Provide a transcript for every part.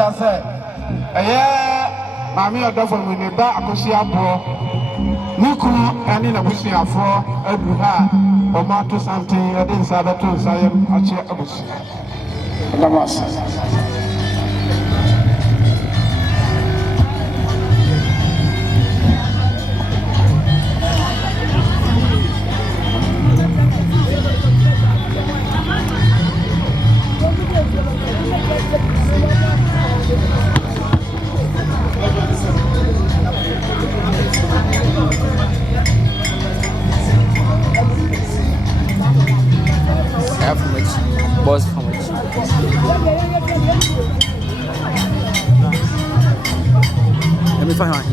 Kyekyebiase. Mami Odofo Muneba Akosiabo. Niku ani na busiafo adu ha. Oma to something I didn't say that to Sayam Achi Abus. Lamas. Boss how much? Let me find one.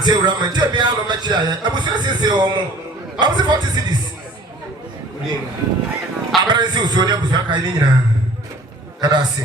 Until Raman Jabiano Machia, I was just say, I was 40 cities. I better see Sonia was not kind that I see.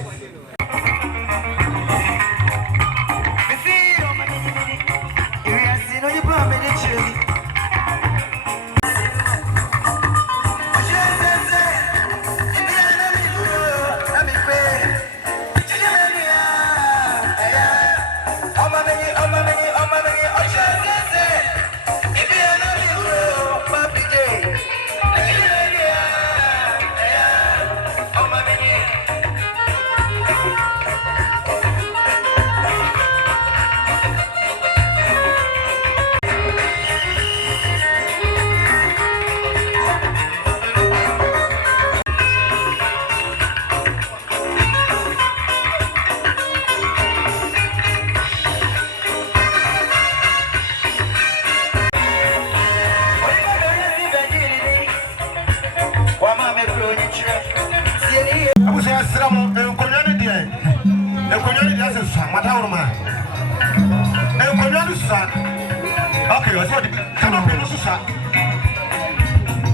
Okay, I saw the canopy no susa.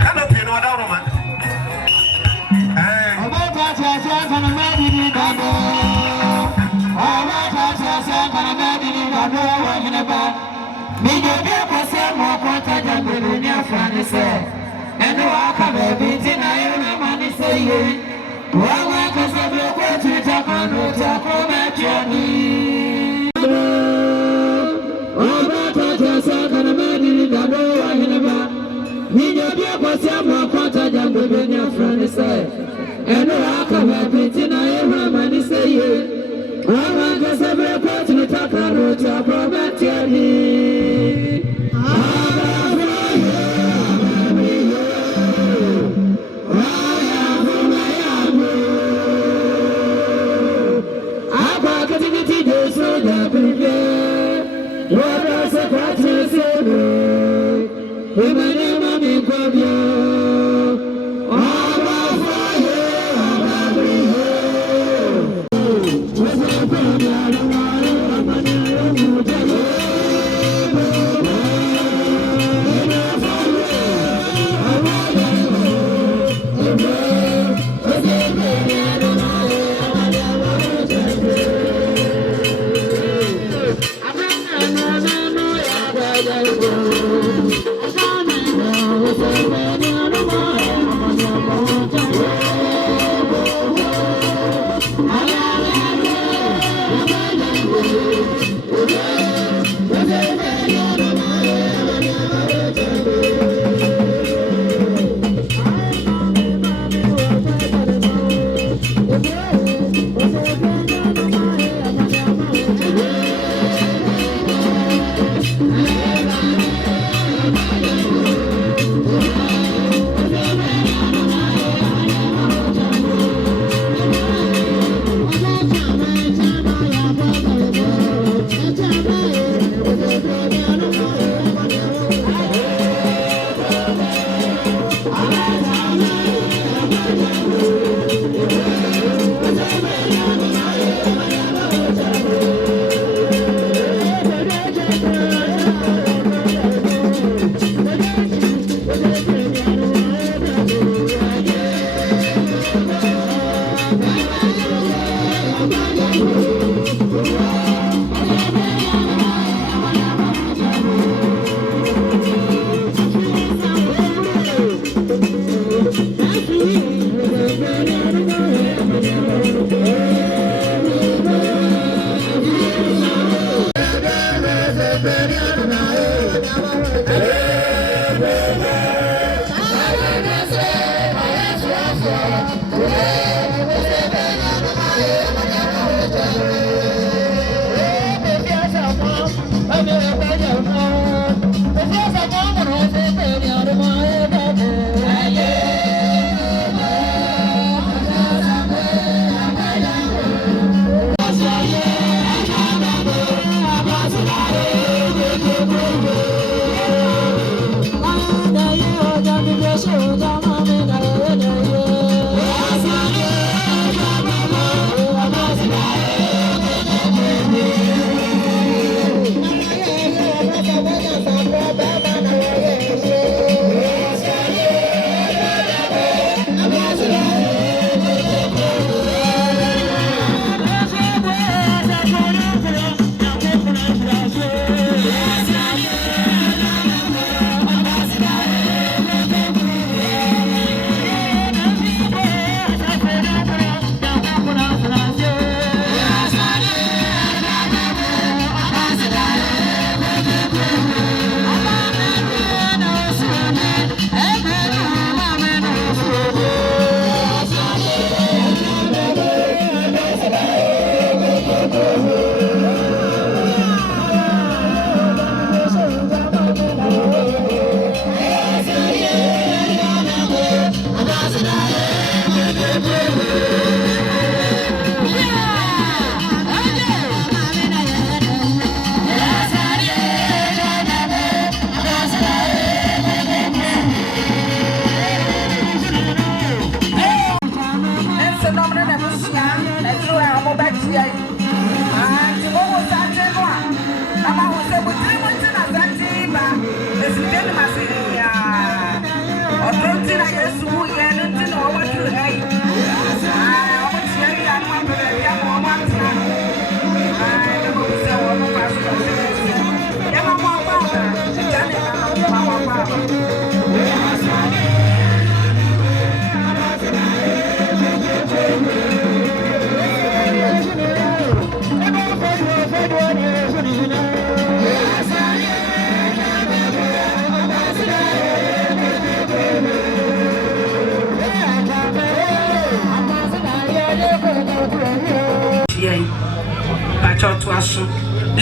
Canopy no other woman. Adwoa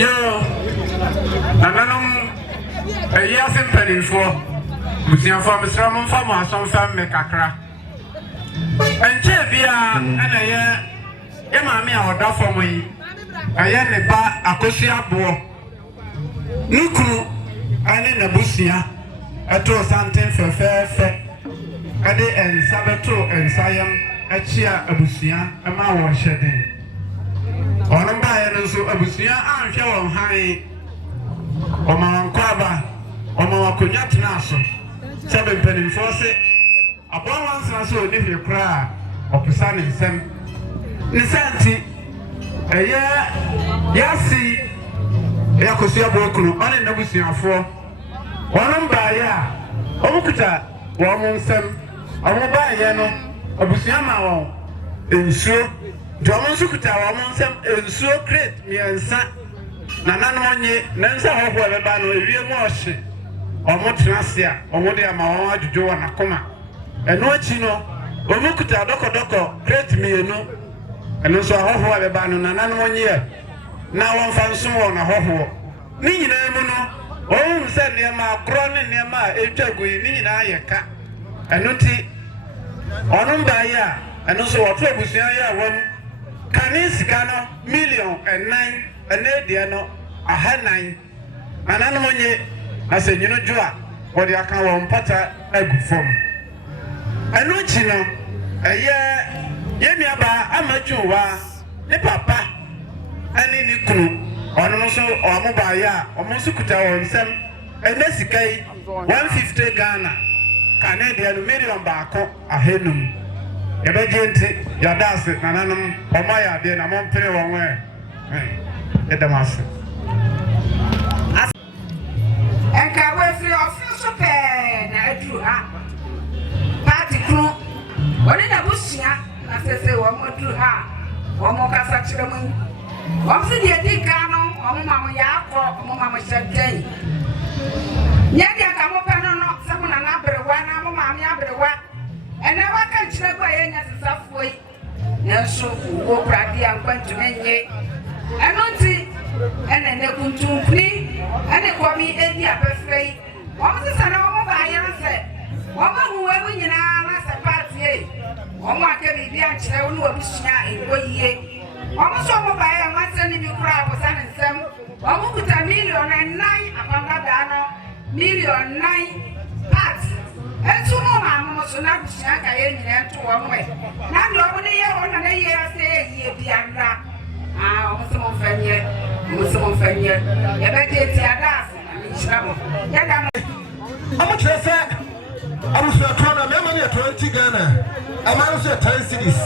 Yo, Nananum, a year simple for Museum for Mr. Ramon Farmer, some family cacra. And Chebia, and a year, Emma, or Duff for me. I am a bar, a Cosia Boar. Nuku, and in a Busia, ato santen fefefe ade ensabeto ensayam achia abusua ama wo hyeden ono bae no so abusua anhwe won han omankwaba omawakonya tenaso sebe mpanimfo se abonwansa so ne hwe kra opesa ne nsem ne santi eye yasi yakosia bokunu ane nabusuafo ono bae a omukuta wo mo nsem omo bae no abusua ma won ensuo Jomo sukuta wa monsem ensuo crate miensa na nanu onye nansa hoho beba no ewie mu ohye omo tenase a omo de ama won adwodwo wa nakoma eno achi no omukuta doko crate mienu eno so hoho beba no na nanu onye na won fa nso won na hoho ni nyina mu no ohun se ne ma kro ne ne ma etwagu ni nyina ayeka eno ti onum ba ya eno so wo to abusua ya won Kanisika no million and 9 and 8 no a had 9 and anomonye as a jua or the account on pata a good form. I know chino a year yemiaba amajuwa ne papa and any crew on also or mobile or musukuta on some and Messica 150 Ghana Canadian million bako a henum. Yabagenti yadase nananum omaya de na mompere wonwe edamase enka we free office pe na adu ha party crew woni na busia na sese wo mo adu ha wo mo kasa kire mu wo se de di ka no wo mo mama ya akọ wo mama shedai nya dia ka mo pe no se mo na na berewa na mo mama ya berewa and I can't check by any way. Yes, so go practice and went to me. I don't see, and then they come to me, and they call me Eddie Abbey. What was the son of my answer? Woman who ever you know, as a party, Oma can be the answer, who will be shy in 1 year. Almost over by a man sending you crowd was and some. One with a million and 9 upon that million 9 parts. And so, Mamma was not shank I to one way. Now, nobody on a year say, beyond that. Ah, some of them, you better get your How much I said? I was a ton of money at 20 Ghana. A man was at 10 cities.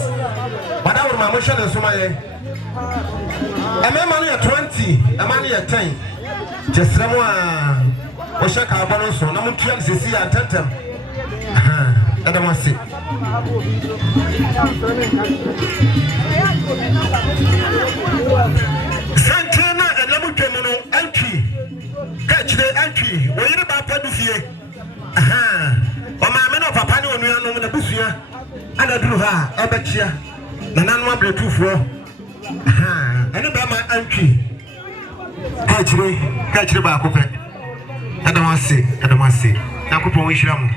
But I was my mission and so my a man money at 20, a money at 10. Just someone was a carbon, so no one can see and tell them. I don't want to see. Santana and Lamukamano entry. Catch the entry. Where you about Padufier? Or my men of Papa no no the Busia. And I drew her, I bet you. The non one blue 2 4. And about my entry. Catch the back of it. I don't want to see. I don't want to see. Now, put on wish them.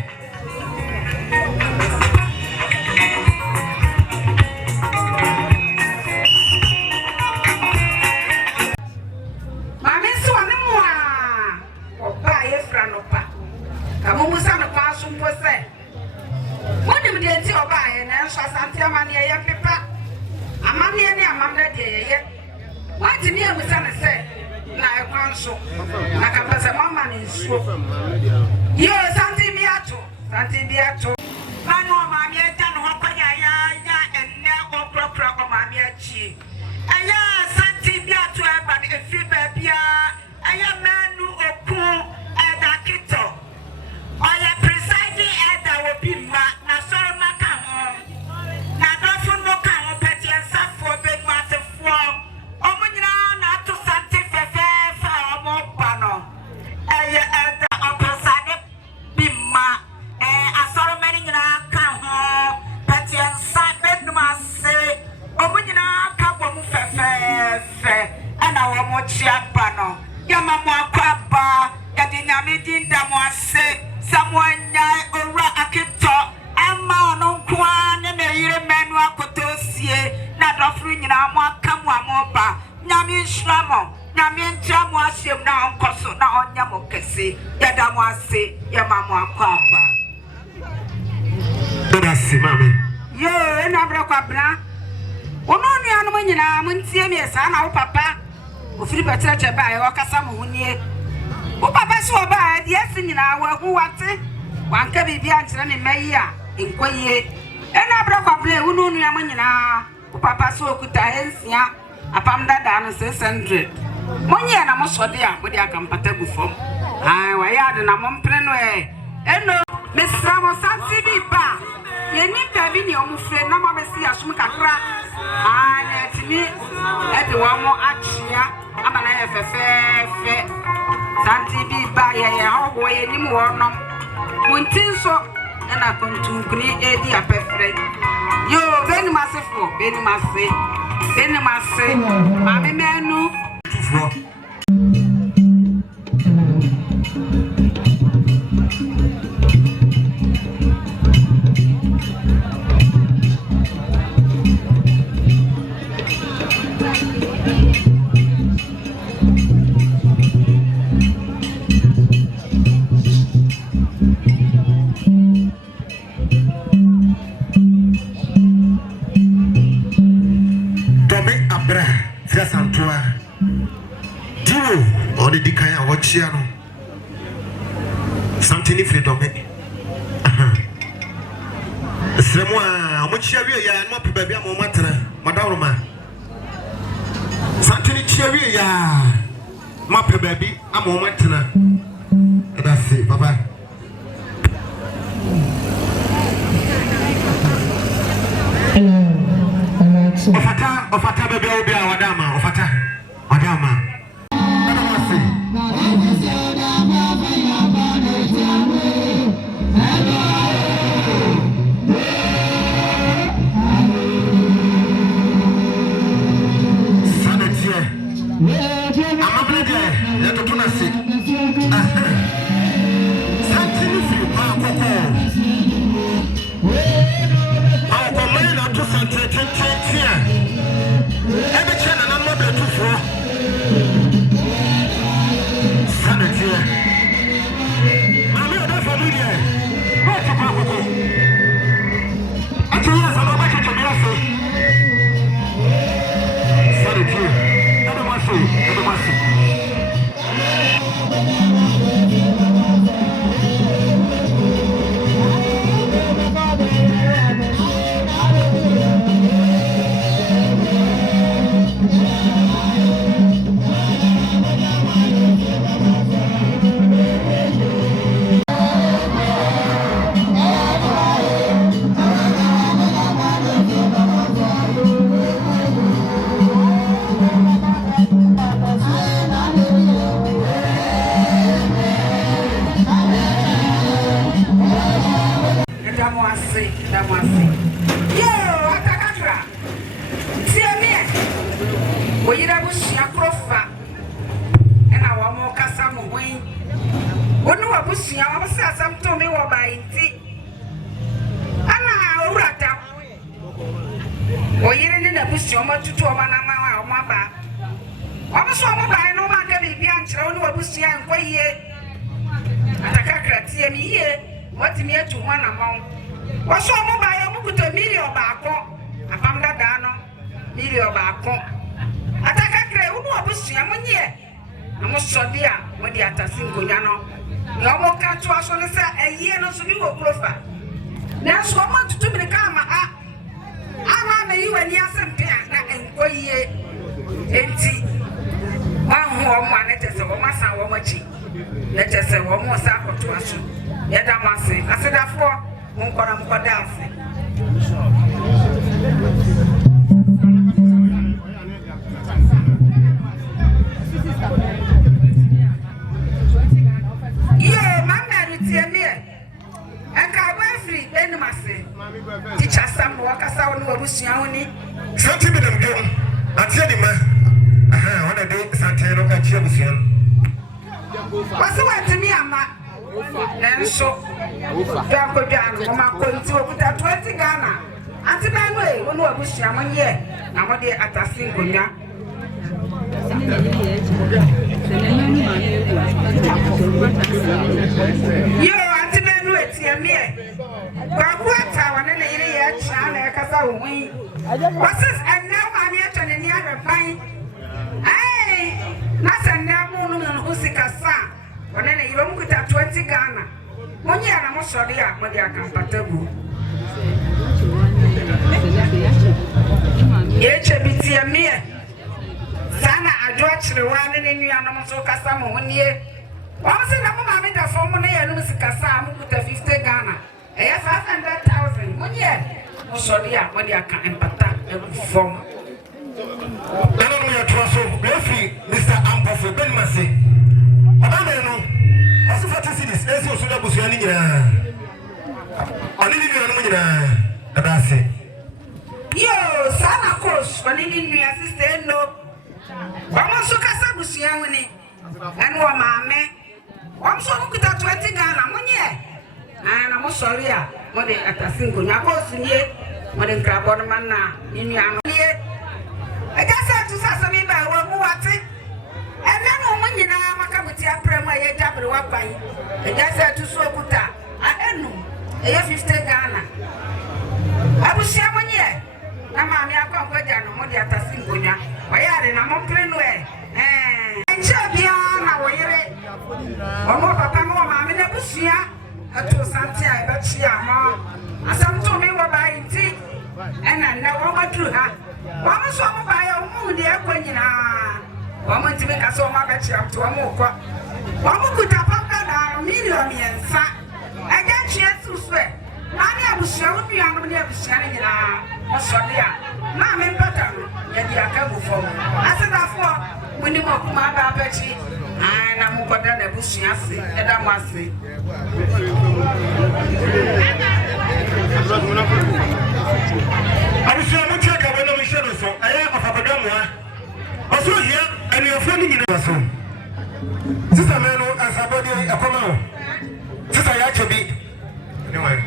Nyame ntia mo asem na onkoso na onya mo kese yada mo ase ye ma mo Aquapa. That's Mammy. Yo, and I broke up now. Only animal in a Muntian, son, our papa, who flip a church by Okasam, near. Oh, papa, so bad, yes, in our who wants it. One can be answering in Maya, in Quay. And I broke up, who know Yamana. Papa so could I ya upon that down 600. 1 year, I must so dear, but I can put before. I wired and I'm on plenway. And no, Miss Ramos, Sansi Ba. You need to be your friend, no more see a smoker crack. I let me at the one more action. I'm an FFF. Santi Ba, yeah, way any more. Muntin so, and I come to create a perfect. Yo, very massive, very massive, very massive. Mammy Manu. Something if you don't make Semua, much cherry, and more baby, a moment, Madame. Something cherry, ya, Mappa baby, a moment. That's it, bye bye. Ofata baby, will be our dama, Ofata, Madama. Yo, Bakuata one and a year, China, Casa, we. What's this? And now I'm here to the near fine. Hey, Nasa Namu Husika, one and you don't get 20 Ghana. 1 year, I'm sorry, but they are comfortable. Kyekyebiase sana Adwoa Kyerwa ne nuanom so kasa mo wonye won se na mo ma me da fo mo na ya no sikasa mo kuta 50 Ghana eya 500,000 wonye mo sori a mo dia ka empata e fom nana mo ya troso befi Mr. Ampofo Benmase abande no aso 40 cities esi oso da busu ani nyina ani ni nuanom nyina adase yo sana coach onini nua sister no vamos so kasa busia woni eno wa maame wam so mo kuta 20 Ghana munye na mo sori a mo de atasingo nya ko sunye mo de krabo no man na ni nua no ye eja sa tu sa so mi ba wa mu wate ene no mo nyina maka buti aprem aye jabre wa ban eja sa tu so kuta enu eye 50 Ghana abusia munye na maami akwa ja no mo de atasingo nya wayare na mo prenu enche bia na woyere omo papa mo maami na busia atu santi a eba chia mo asam to mi wo ba inti ena na wo matru ha wo mo so mo ba ya wo de akwa nyina wo mo ntimi ka so mo ba chia to wo mo kwa wo mo kuta papa da million yensa aga chia suswe ani abusia wo bia no de abusia ne nyina osodia na me mpata ya di akabu fo asedafo muni mo kuma ba abachi na mo koda na busia se eda mo ase abusia mo cheka bana mo shero so aya afabadamu ha oso hia ani ofo ni nyina so sisa meno asabodi akoma o sisa ya chebi ni wan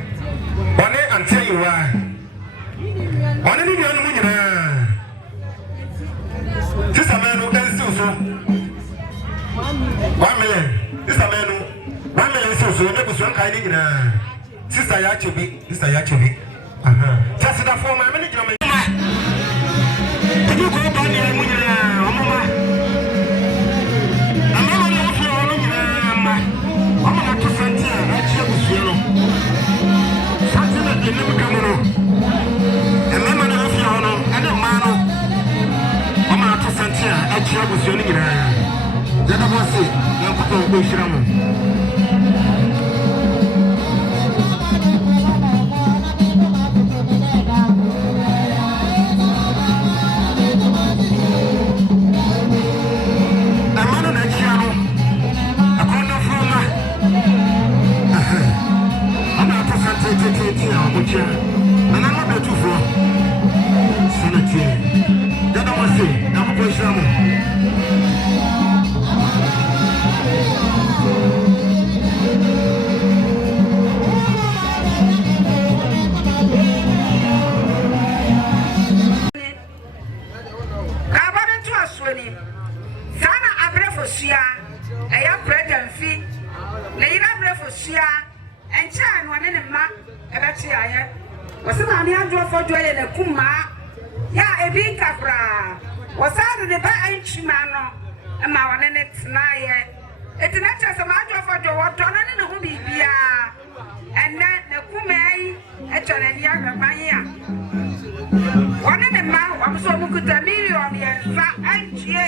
one antia yiwa one ni nyana mu nyina sisa meno ensi so 1 million sisa meno 1 million so e busu nkai ni nyina sisa ya chebi aha sasa da forma me ni nyina me ko ba ni mu nyina omoma amama ni ofi ono nyina ma omo na to santia a chia busu no santia na de mu kamono amama ni ofi ono ana ma no omo na to santia a chia busu no nyina jada bosi yankuto ko shiramu Adwoa Fordjour Kyekyebiase ya ebi kakra wasade de ba anchima no ma wane ne tnaye etina chese ma Adwoa Fordjour woto no ne ho bibia enne ne kumai etone ni agban ya wane ne ma wamso mu kuta million yensa anchie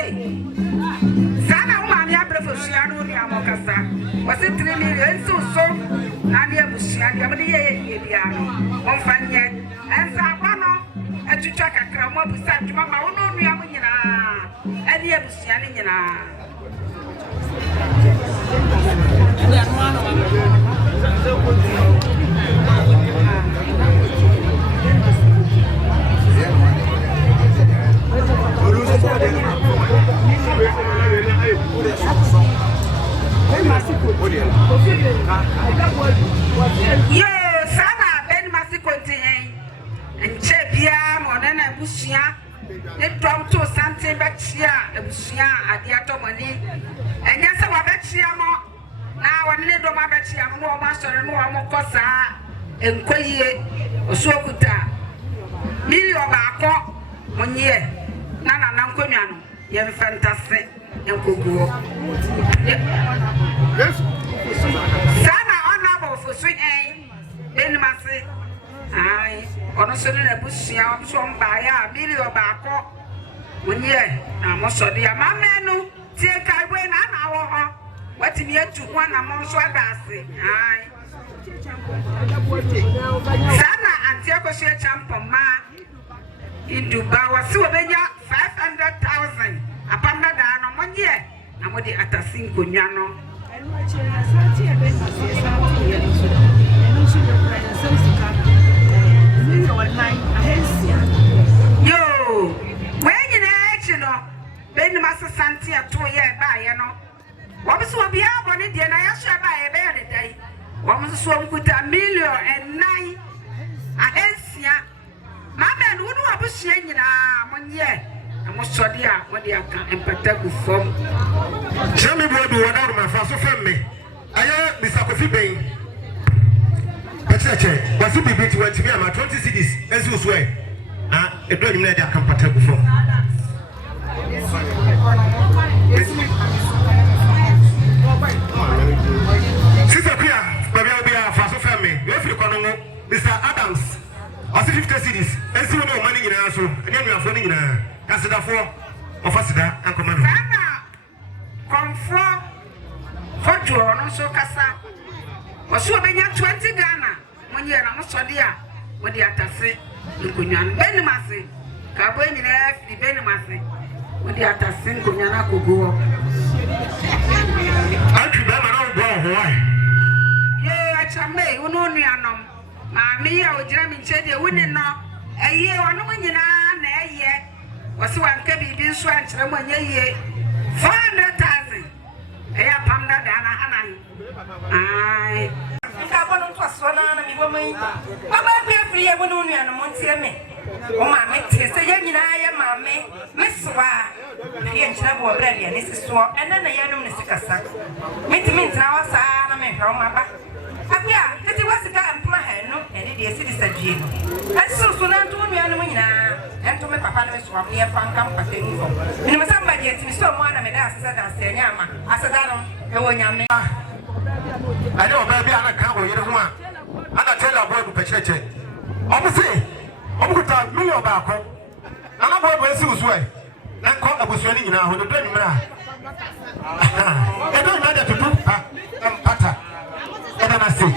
sana wo ma mi abrefosua no ni amokasa wase 3 million so na dia busia dia me ye bia no onfanye ensa kwano etucha kakra mo busa djuma ma wono nua mo nyina ene abusia ne nyina yo sana ben masiko tin enche bia mo na busia ne tom to sante bechia ebusia ade atomani enya se wa bechia mo na wone ne do ma bechia mo ma sore no wa mo kosa enkoyie osuokuta million baako monye na nkonwa no ye mfantase enkoguo sana honorable for sweet benimase ai ono so na busia so mba ya million baako monye na mosode ya mamenu tie kaibwe na wo ho watimi atu kwa na monso adase ai sana antia ko she champoma induba wasi obenya 500,000 apanda da no monye na modi atasi nkonwa no yo when you know benimase santi ato ye ba ye no wabso obi abone de na ya hye ba ye be ye dai wamso mkuta million and 9 ahensia mama no wo abusia nyina monye amosode a wode aka empata gu fom jemi bodu wona ma fa so femme aya bisakofi ben Cheche, what's up, baby? What you mean? 20 cities, as you swear. A don't need a compatible before. Sister Pia, baby, I'll be a fast family. You have to Mr. Adams. I see 50 cities, and see no money in our soul, and then we are funding in a Casada for of us and command. Come from Fordjour, no so Cassa. Was so many 20 Ghana. When you are not so dear, when the attack, you could not benimase. Cabo in the benimase. When the attack, Kunyana could go. I remember no go why. Yeah, I may, who know me. Mammy, I would jam in Chedi, wouldn't know. A year, one woman, a year. Was one can be swatched from 1 year. 400,000. I have Pamda Dana. Aye. I want to swallow me woman. I be a free woman and a Montier. Oh, my mate, say, I am mammy, Miss Swa. He and Chabo already, and this is swap, and then I am Mr. Cassa. Meet me now, sir, I'm in Roma. Yeah, that was a guy and my hand, and it is a gin. And so soon I told me, and to my papa swap near Frank Company. And somebody gets me so one of my asses and say, Yama, I said, I don't I know, baby, I can't you don't want. And I tell her boy to Pecheche. Obviously, I'm going to million back home. I'm about to see who's way. And call I was running now with the brain. I don't matter to do patter. And then I say,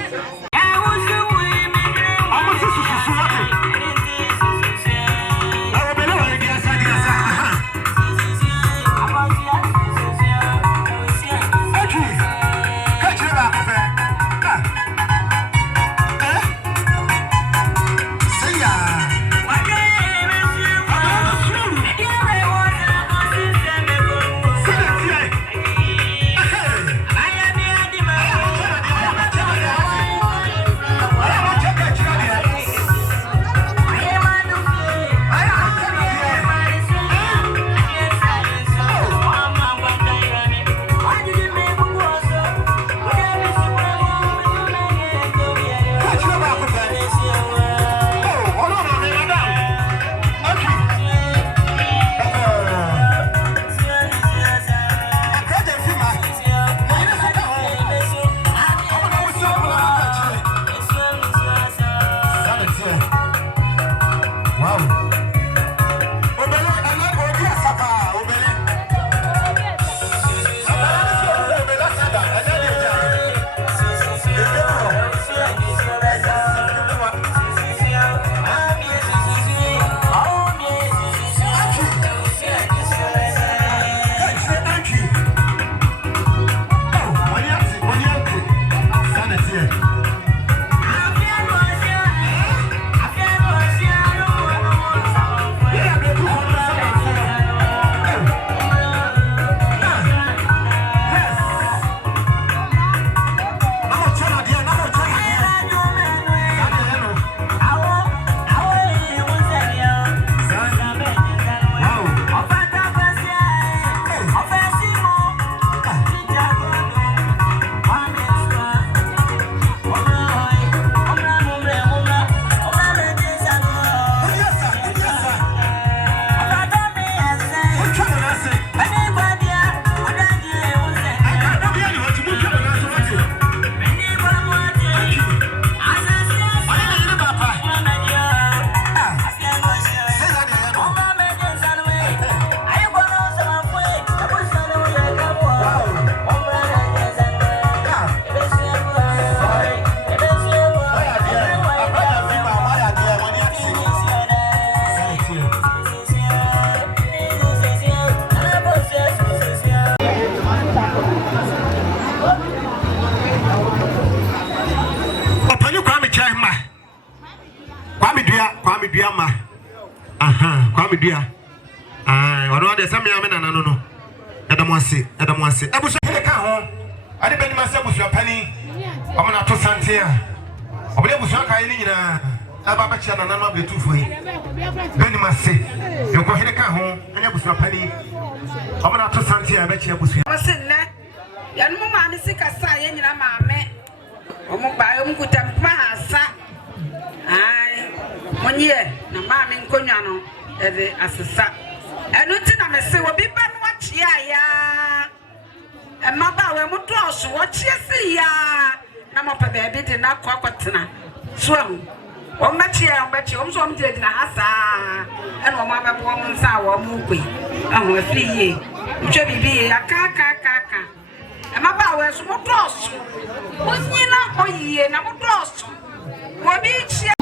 Pony Kwame Chama. Kwame Dua ma. Aha, Kwame Dua. Ah, ono de sam yame na no. Edamwase. Ebuso ka ho. Ade bani ma se buso pani. Omo na to sante a. Obele buso ka yi ni nyina. Aba ba chia na nanu abetufo yi. Bani ma se. Yoko hele ka ho, anya buso pani. Omo na to sante a ba chia buso. Mo se na. Ya no ma me sika sa ye nyina ma me. Omo ba yo mkuta ma asa. Ai. Monye na ma me nkonwa no ede asesa. Enu ti na me se obi ba no achia ya. Emaba we muto oso wo chie se ya. Na mo pe be de na kwakotena. So ahu. O machia omso om de na asa. Enu o ma be bo mo nsa wo mo kwi. Ahu afri ye. Twa bibi aka. Emaba we so muto oso. Onyina oyiye na muto oso. Wo bi chia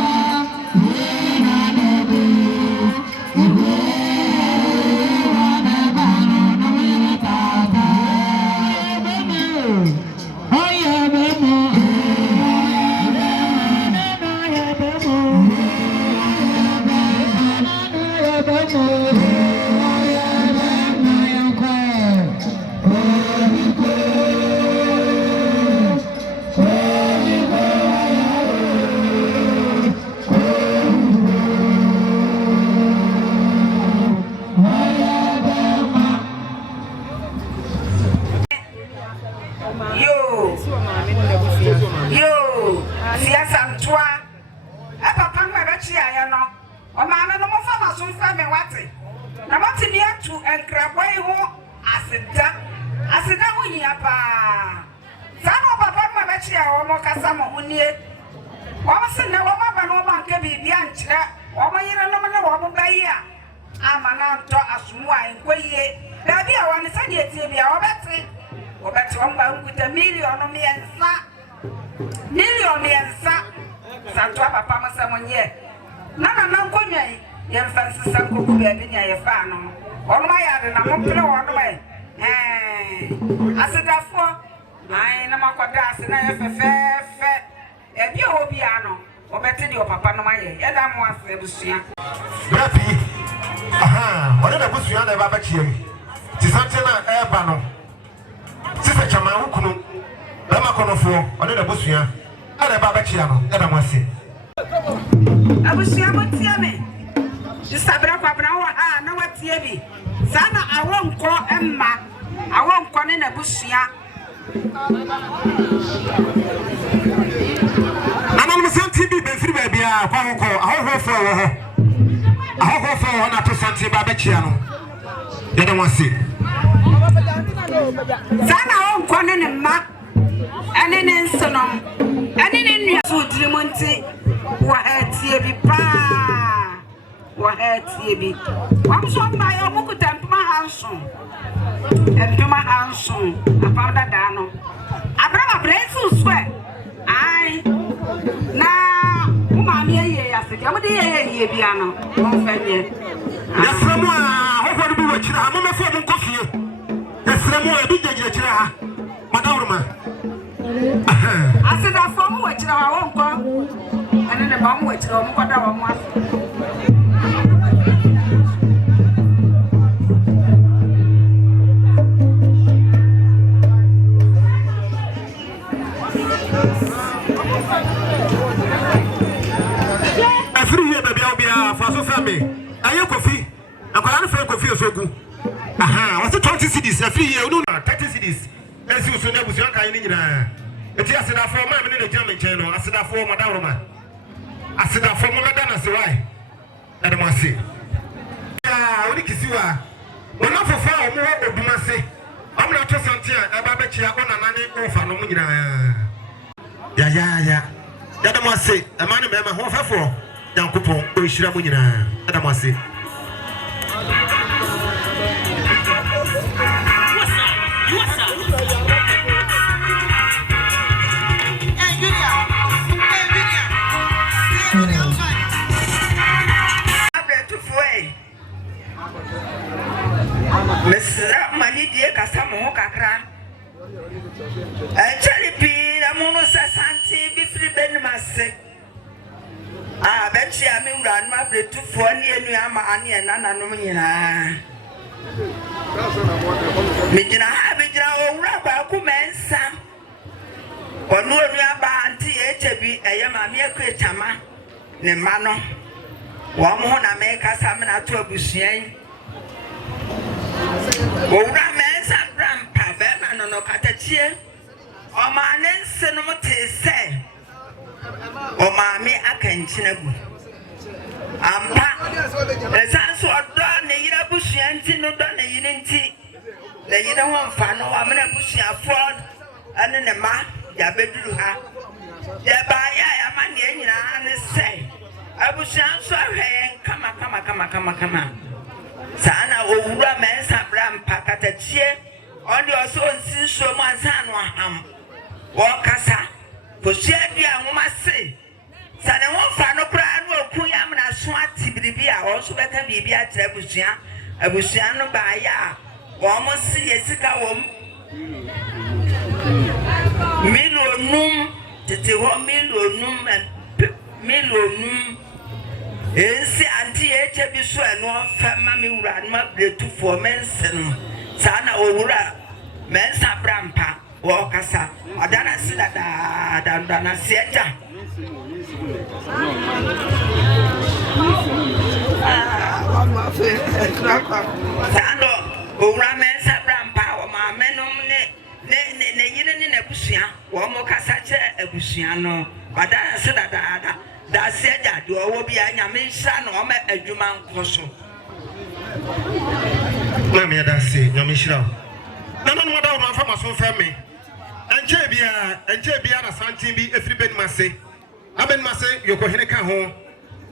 Adamwase, amane mema ho fafo, Gyankoma o hira mu nyina. Adamwase. Mesra mani die kasa mo kakra. Achali pi na mo no sasanti bi firi benmas. ase betchi ame wura no abretufo ne enu ama ane nana no nyina mejina ha bejina owura ba ku mensa onu onu aba anti echebi eyema me ekwetama ne ma no wo mo na me kasa me na to abusuan owura mensa brampa be na no katachie o ma ne nse no te se o ma me akanchina gu ampa esanso odo ne yira busuan ti no do ne yire nti le yire ho mfa no wa me na busuafo ane ne ma ya beduru ha ya ba ya ma ne nyina ne se abusuanso ahwe kama sana owura mensa brampa katachie on the also nsi so mansa no aham wo kasa posia bia nwoma se sane won fa no kra no okun ya mna so atibiribi a wo so beka bibi a tira abusua no ba ya wo mo se yesika wo milionum tete wo milionum ensi anti eche so eno fa ma mi wura no abretufo mensen sana owura mensa brampa wo kasa adana sida da seja sando owura mensa brampa wo ma menum ne yine ne abusua wo mo kasa che abusua no adana sida da seja do wo bia nyame nsa no o ma adwuma nkoso Mami ya dasi nyame shira nana no da ma fa maso fa me enche bia na santin bi efri ben mase aben mase yoko hene ka ho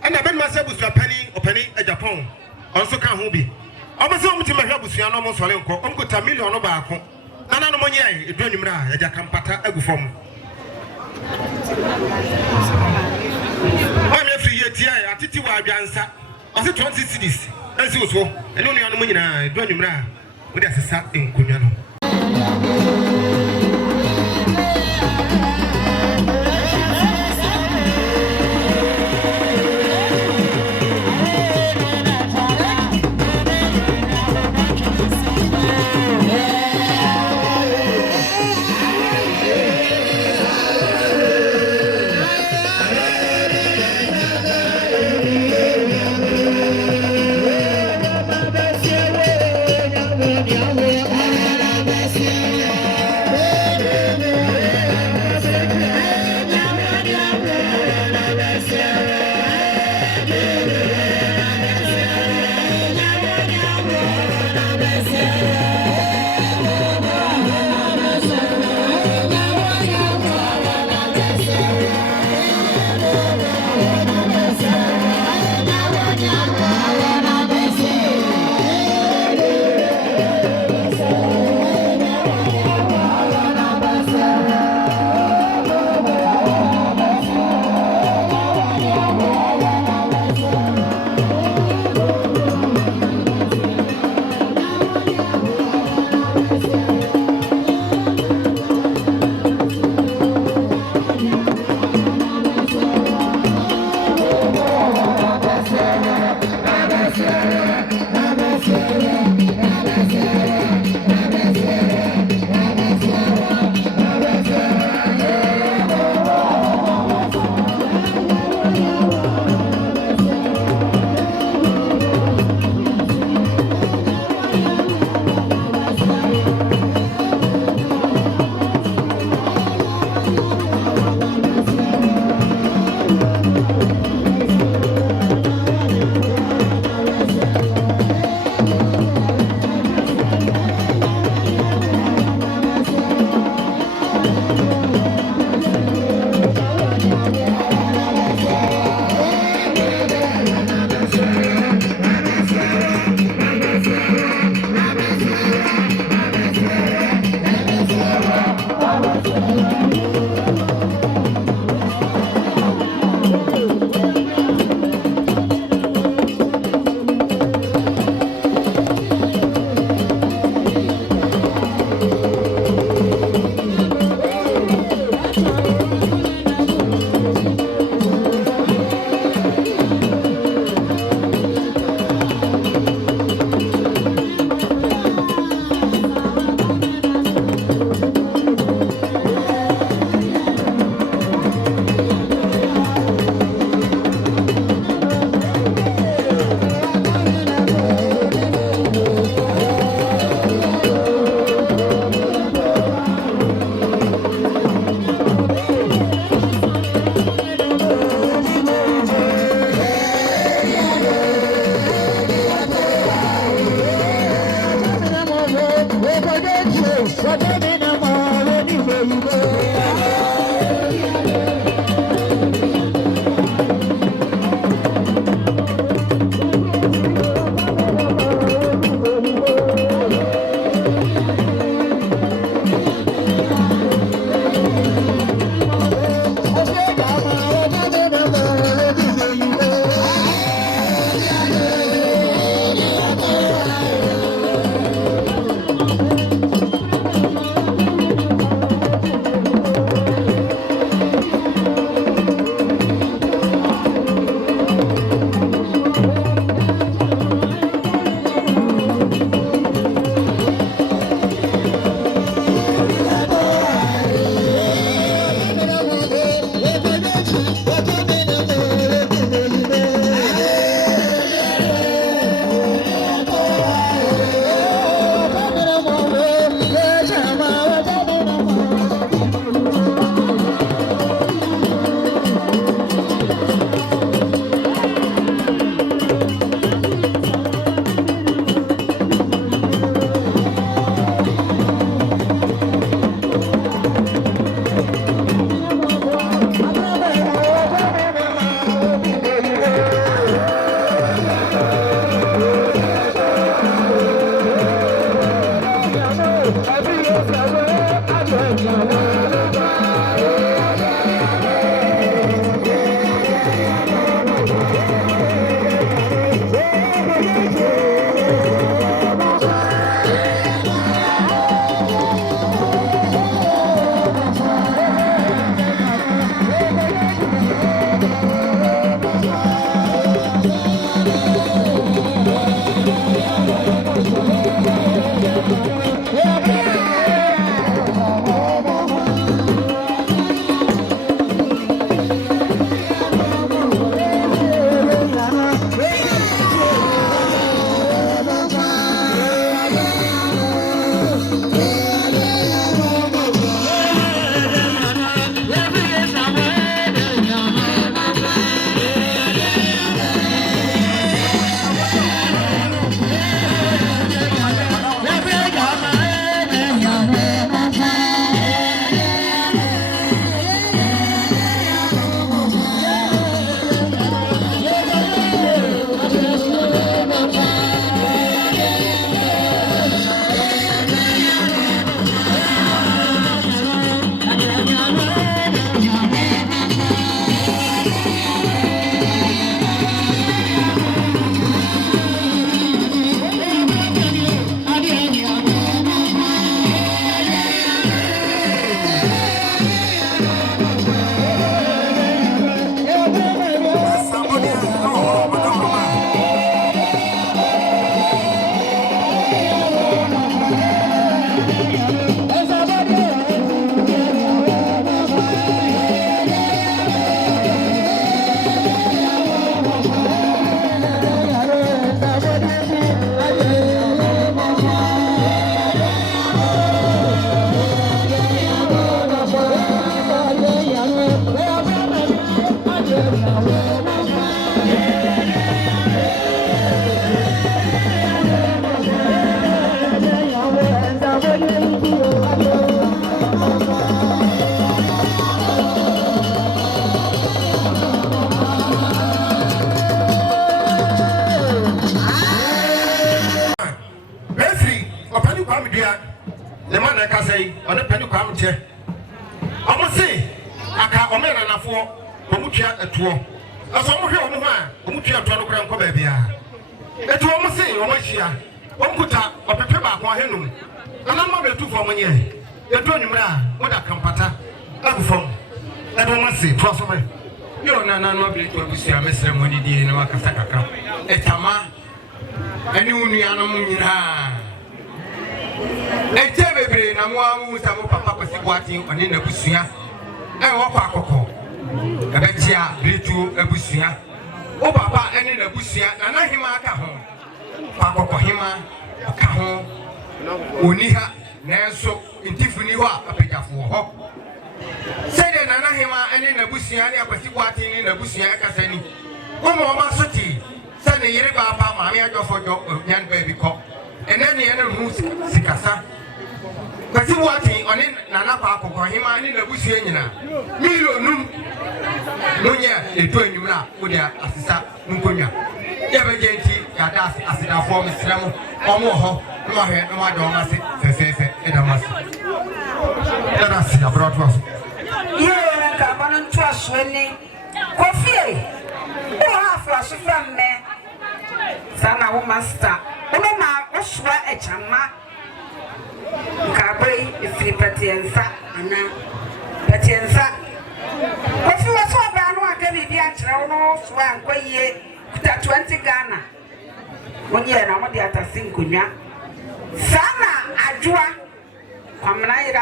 ana ben mase busua opani e Japan onso ka ho bi oboso muti mahwa busua no mo sole nko omkuta million no ba ko nana no monye ai edu anwumra ya jaka mpata agufom Mami efri yetia atiti wa adwansa ose 20 cities ensi so eno no no nyina edu anwumra wo de asesa enkonwa no Yeah.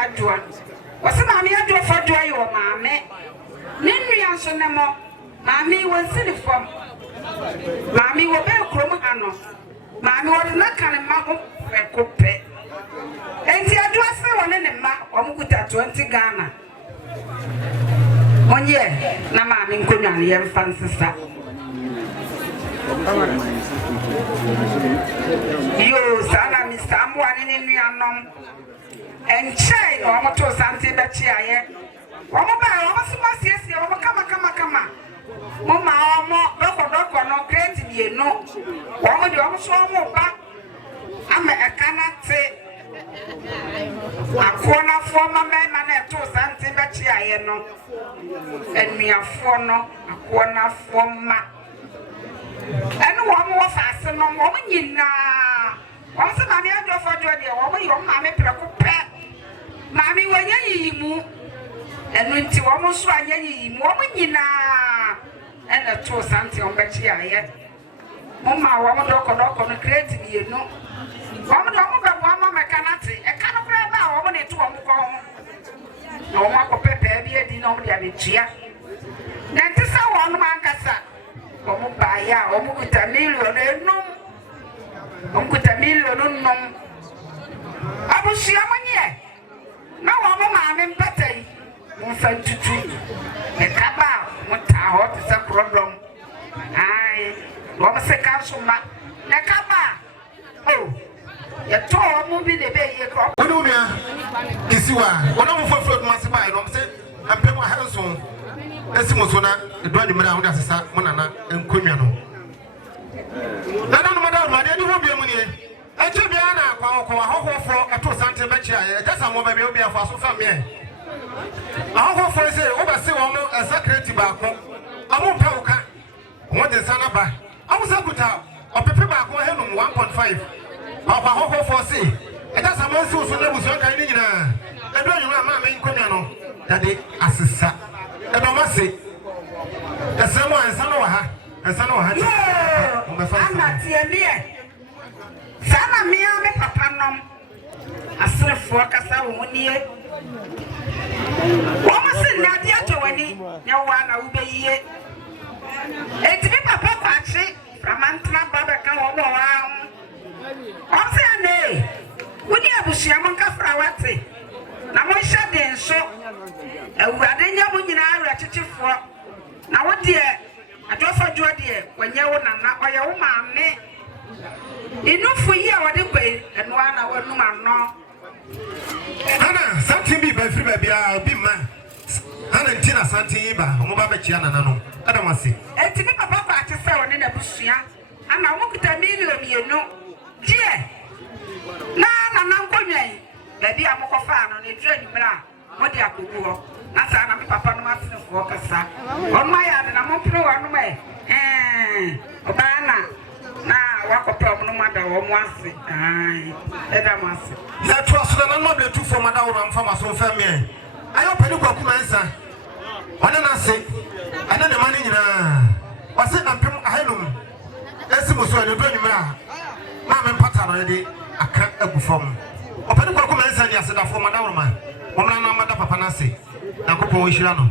Adwoa. What's the mammy Adwoa Fordjour your mammy? Ninri answer no. Mammy will send it from. Mammy will be a chromano. Mammy was not kind of mamma for coupe. And the Adwoa say one in the map or Mukuta 20 Ghana. 1 year, na mammy couldn't have fancy stuff. You, Sana, Mr. Amwan in Yanom. And Chay, or to Santi Bachia. Almost yes, come. Mamma, Doko, no creative, you know. Woman, you almost more back. I cannot say a corner for my man and to Santi Bachia, no. And me a corner for my. And one more fasten on woman, you know. Once a mammy, I do for your mammy, Mammy, when you move, and when you almost try any woman, you know, and a two something on Betchia yet. Mamma, woman, dog on the creative, you know. Woman, Mamma cannot say, I cannot grab our woman to a home. No, Marco Pepe, be a dinner, cheer. Then this hour on Mancasa. Omubaya, Omukutamilio, no. Omukutamilio, no. Abushia, no, I'm in better. Infant to treat. A cabal, what hot is a problem. Aye, Robert Secasuma, a cabal. Oh, you told movie the baby crop. What do you mean? Is you are one of the float must buy, and pay my house on. Esimosona edwani mera ho dasesa monana enkonwano nana no madam ma de ni ho bia mu ne eche bia na kwa hohofo eto sante be chia e jasa mo ba bia obi afa so fa me ahohofo se o ba se wo mo secretary ba ko amu pa uka mo de sana ba amu sakuta opepe ba ko henum 1.5 papa hohofo se e jasa mo se so na buso kan ni nyina edwani ma me enkonwano dade asesa Edomasi. The same one, and son of her. I'm not here. Sana me, papa nom. I said, for Casa 1 year. Almost in Nadia to any, no one will be here. It's me, papa, actually, from Antana Babaca around. I'm saying, nay, would you have a shamanka for our tea? Now, we shall then show. And we are then young in our attitude for now. What dear? Fordjour dear, when you want or your mammy. Enough for you, what you pay, and 1 hour no man no. Anna, something be by free baby, I'll be man. Anna Tina Santiba, Mobachiana, no. I don't want to see. And to me, Papa, to sell in a bush, and I won't tell me, you know. Dear, no, baby, I'm a fan on a train, what they are to do. That's how I'm Papa no matter for Cassa. On my hand, and I'm on pro on way. Obana. Now, walk a problem no matter what once. That was the number 2 for Madame from us on family. I open up a answer. What did I say? I know the money. Was it a pillow? As it was when you bring me out. Mamma pattern already. I can't perform. Open up a answer yesterday for Madame. Woman, no matter Papa Nasi. Now go for Ishano.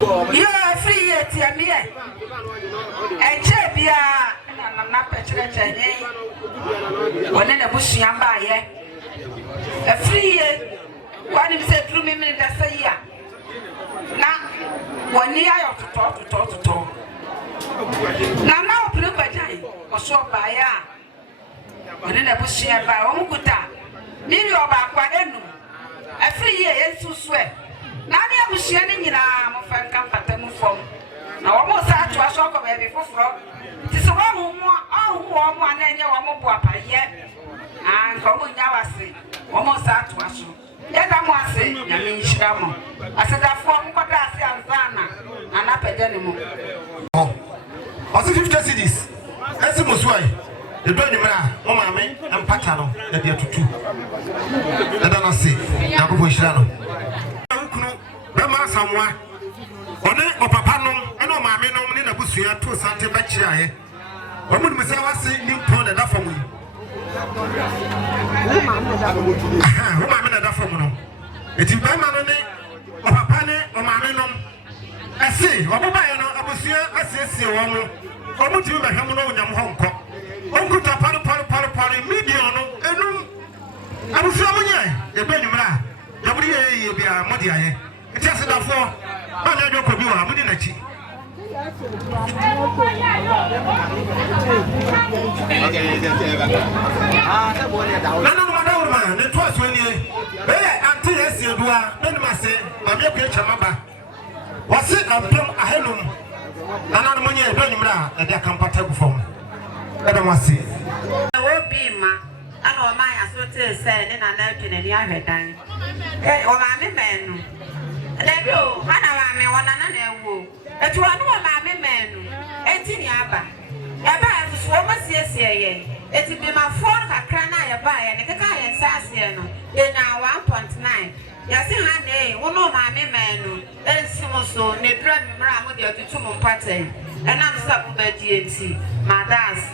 You are free yet, Yamia. And Chebia, and I'm not petulant. When in a bush yamba, a free year. One him said 2 minutes a year. Now, 1 year to talk. Now, look at Jay, or so by ya. When in a bush yamba, Omukuta. Nearly about Quadenu. A free year is to swear. Now, I was sharing in a friend comfortable form. Now, almost had to a shock of every frog. Tis a one and your one yet. And come now, I say, almost had to a show. Yet I must say, Yamin Shamo. I said, I form what I say, Alzana, and up at anymore. Oh, also 50 cities. As it was why the Donimera, Omame, and Patano, that they are to 2. I don't say, Nabu Shano. Someone, or Papa, and no mammy, no in a bush, 2 Santa Bachia. What would Miss Ella say, new pond enough for me? Who mammy enough for me? It is by Manone, or Papa, or Mammy. I say, or Babano, I was here, I say, or would you have no Hong Kong? Uncle Tapano, mediano, and I was so the Benimra, WA, be a Modia. Just enough for I don't could be a minute. No, it was when you until yes, you do. Then must say, I'm your picture, Mamba. Was it a plum a helum? Another money, a Benimra, and their compatible form. I don't want to see. I will be ma. I know my associate said in an out in a year time. Or I'm a man. Let go, Hannah, me one another woo. But you are no mammy man. 18 yaba. Yaba has a woman's yes, it will be my phone, a crana, buy, and a guy and sassiano. In now 1.9. Yes, in her name, one of my man, and Simoso, ne dream ram with your 2 month party. And I'm stopping by GNC, my dance.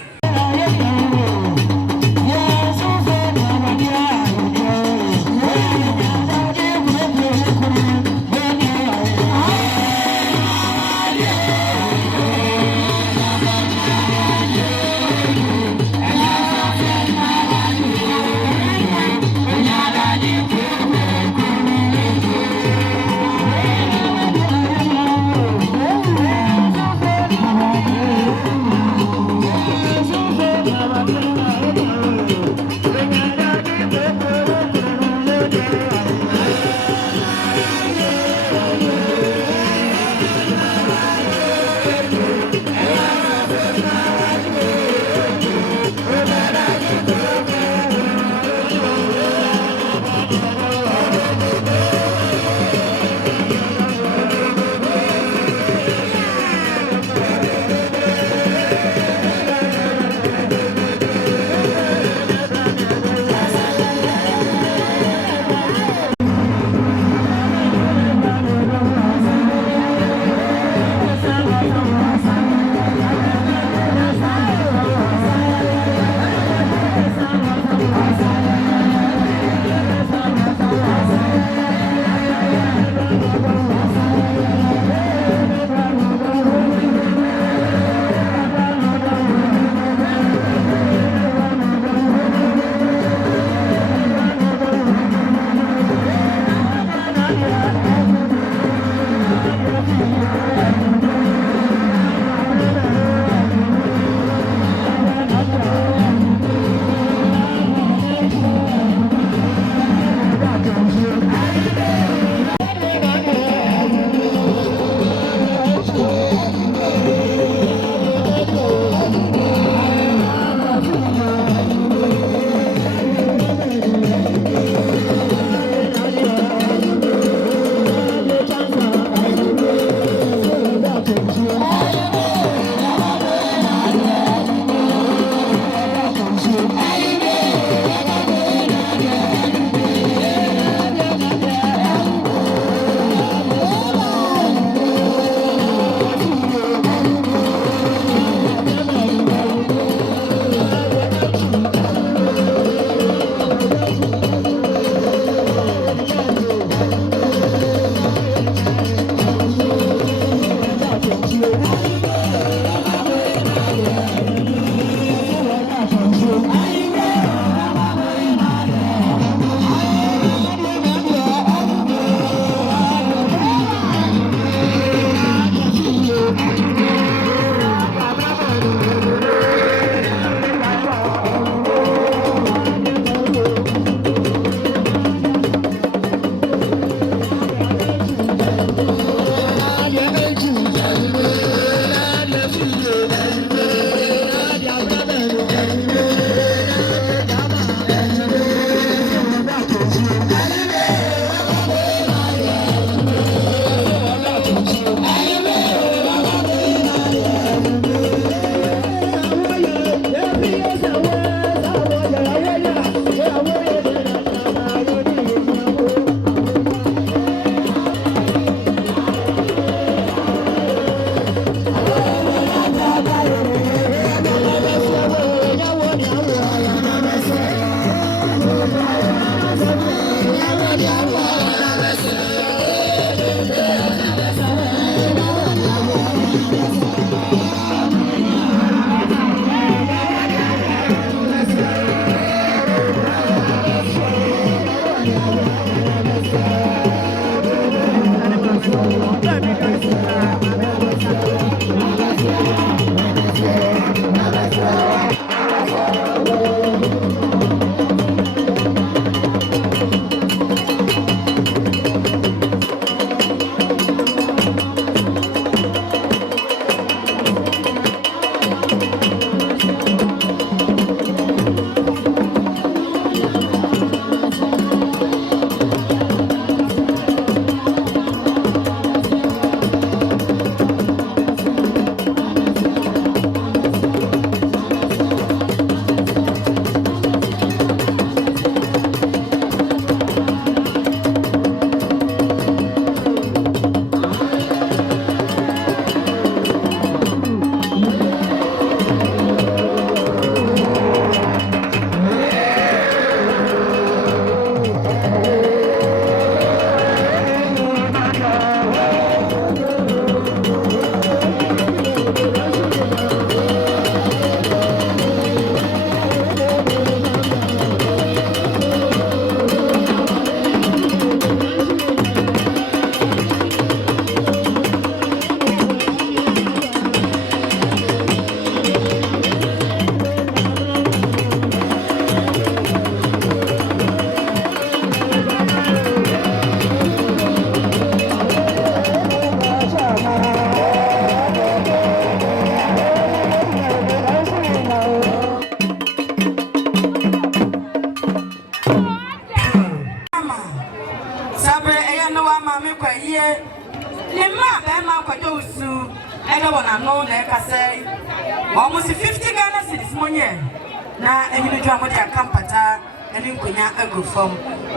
say almost 50 Ghana cedis money. Na enyimidwa mo dia kampata eni nkonya agu fom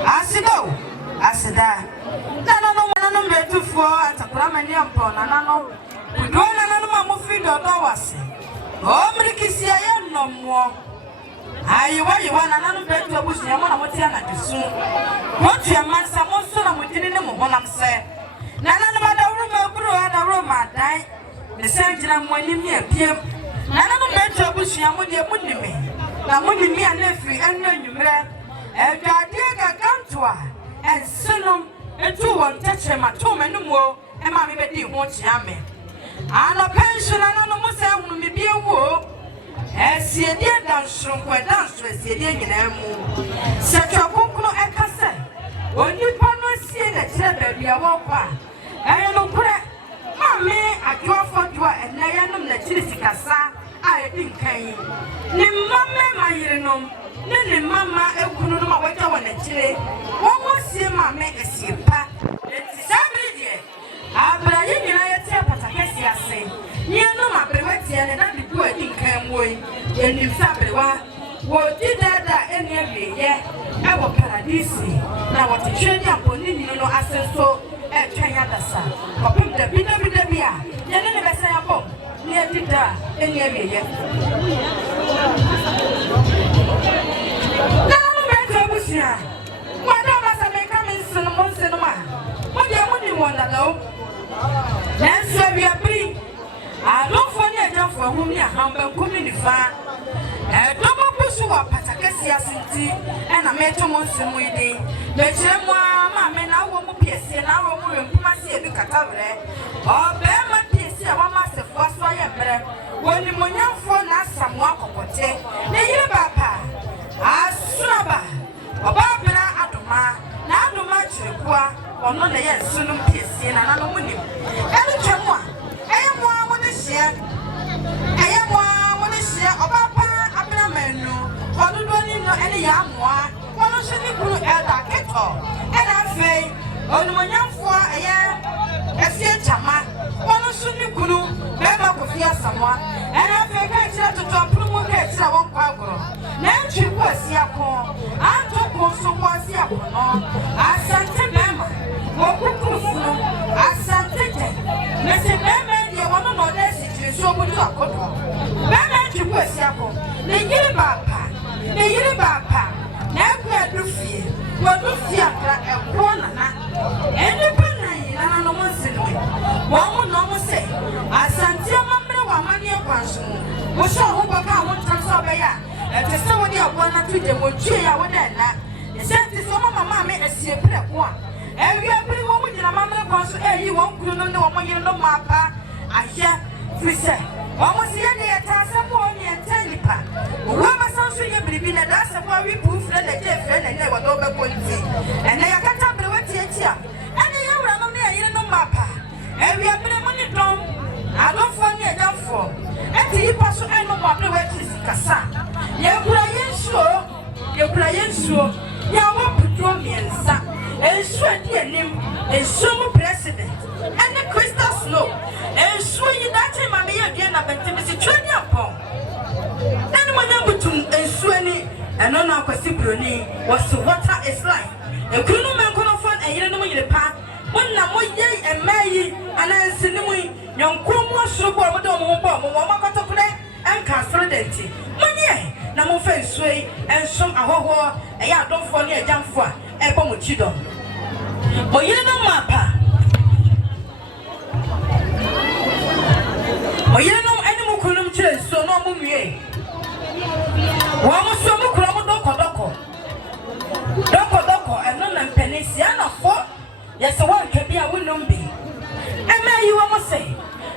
asido asida nano betufo atakura mani ampo nano kudo nano mamufi dodo wase o mrikisi aye nomo ayiwa nano betu abusu ya mo na motia na desu motu ya mansa monso na mudini ne mo honam se nano madawru maburu adawru madai ne sanjina mo anim ya piem nano betu abusu ya mo dia munime na muni mi anefi enu enyumre edade gagantoa ensenum etu won teche matoma numo e ma me bedi ho chiame ana pension na no musa hunu mi bie wo esiedie danso kwa danso esiedie nyina mu se twakonkro ekase onipa no sie na kire baabi a wo kwa no kure ma me Adwoa Fordjour enaya no na kire sikasa a edi nkan ni mama mayirenom ni mama ekunu no ma wata wona kire won wosie ma me esiepa sabridie abra yina yete patakesi ase ni no ma brewati ene na dibu edi nkan moyi enim sabrewa wo didada ene abiye e wo paradisi na wo tchedi aponi ni no asenso e twanya dasa kopim da bidabia yene ne besa yabo ni edida eni abiye na no beto busia wada masa me kam nsino monsino ma mo de muni wonda do na so bia pri adofo ni ejafo ahum ni ahamba kumi ni fa domo busu wa patakesi asinti na meto monsimo idi me chemu ma me na wo mu piese na wo mu rempuma se ebi katabre obe ma piese wa ma se fo so ye mre woni monyamfo na asamu akokote ne yire baba asuraba oba bra adoma na adoma chirikwa ono na ye sunum piese na nanu munim enu chemu a eyemo amu ne hye eyemo amu ne hye oba pa abra manu odudo ni no ene ya amoa wono hye ni kuru elda keto ena fei onumonyamfo eye efie chama wono hye ni kuru bema kofia samwa ena fei ka kira toto aprumu ka kira won kwa agoro na ntwi ko asia ko anto ko so ko asia ko no asante bema wo kukuru funu asante te mese bema die wono no na si so budu akodo bema ntwi ko asia ko ne yiri baba na ekwa dufie wo dufie akra ekwo nana eni bana yina no monsino wo mu no mo se asante mamre wa mani ekwanso wo so ho baka wo ntamso be ya ete se wo di agwa na tude wo tue ya wo da na senti so mama me esie preko a ewi abiri wo mu gina mamre kwanso eyi wo nkuru no ne wo mo yiri no mapa ahia fise wo mo se ye ne ta se mo ni entanipa wo ma sanso ye biribi na da se mo wi bu fre na je fre na ne wo do be konti ene ya kata bre wati achia ene ye wura no ne yiri no mapa ewi abiri mo ni dom adofo ni edafo eti ipa so eno mo bre wati sikasa ye kura yensuo ya wo puto miensa ensuo di anim ensuo mu president ene crystal snow ensuo yi dache mama ye bia na bentimi si twani apon ene mo nyambutum ensuo ni eno na akwasi broni was water is life ekunu men kono fon eyire no mo yire pa wonna mo ye emayi anansi ni mu nyonkomo asuro bo mo do mo bo mo makotokure enka president monye na mo fa ensuo ensom ahoho eya adonfo ne ejamfo a ebo mo chido mo yire no mapa mo yire no eni mo kunum kire so no mo mwie wo mo so mo kuro mo doko eno na mpenisi anafo yese wan kebi a wonum bi emayi wo mo se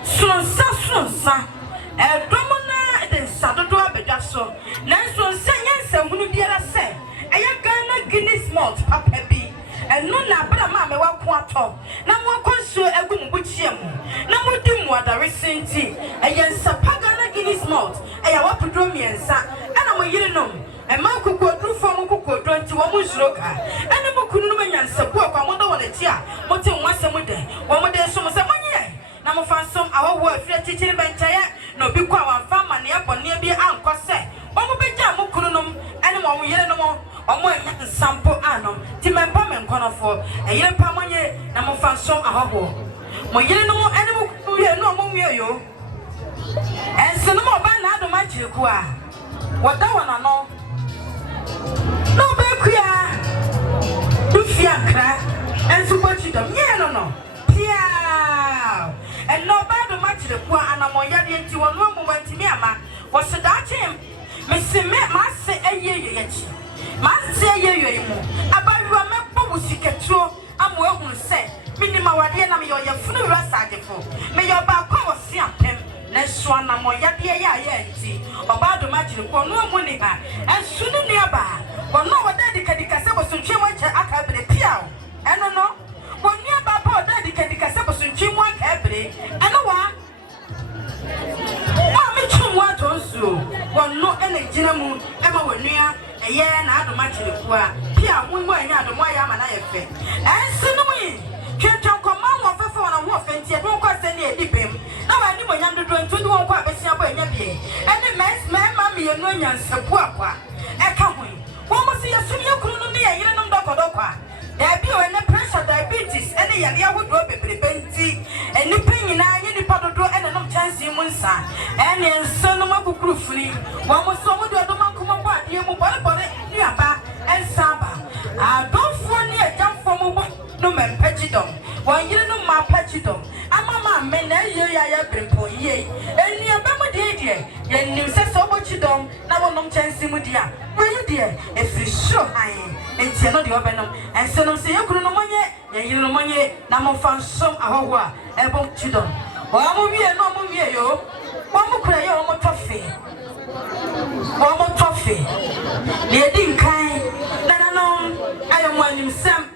sunsa edomo na de sadodo abedwa so nanso nsenyense hunu biara se eya Ghana Guinness malt papa bi eno na abra ma me wa ko ato na mo konso egu mu buchie mu na mo di mu adare senti eya nsapa Ghana Guinness malt eya wa podro miensa ana mo yire nom e ma kokodru fo mo kokodru nti wo mo zuroka ene mo kunu no manyansa bu akwa mo do wona ti a mo te nwasem de wo mo de so mo se monye na mo fa som awowo afia chichiri banchaya no for a year pamonye, and Mofanson a hobo. Moyeno animal, no more yo. And Sonoma Banado Machikua. What that one I know? No, Bequia. Do fiacra and support you. Yeah, no. Yeah. And no bad much the poor and a moyadi into one moment to Miama was a Dutch him. Missy must say a year yet. Must say a year more. About you a member who seek a true. I'm welcome to say. Minima Wadiana, your funeral saddle. May your balcony see him. Next one, I'm moyadi. About the magic for no money. And soon nearby. But no one dedicated Cassabos to Chimwich at the Piao. And no. When you about dedicated Cassabos to Chimwich every and no one. Mammy Chimwat also. One no any Jinamu, Emma when near a year and I don't match the poor. Pia, one way out of my arm and I effect. And Sinaway. Can't command one for a wolf and yet won't cost any deep him. Now I knew my younger doing 21 quite a simple and the man's man, mammy, and no young Sapua. I can't win. One must see a senior colony and you know Docodoca. There be any pressure diabetes, any young would drop a plenty, and the pain in any part of door and no chance in one son. And in Sonoma Crufree, one was so much of the man come about you, but nearby and Saba. I don't for near jump from no man petchidom. One year no more petchidom. I'm a man, men, I have been for ye. And near Bama dear, and you said so much you don't, now no chance in Mudia. Well, dear, if you show I and see not the open and so don't say you couldn't know money, and you know money, now found some Adwoa, about children. One movie and no movie, yo. One more cry, one more toffee. One more toffee. They didn't kind. I am one himself.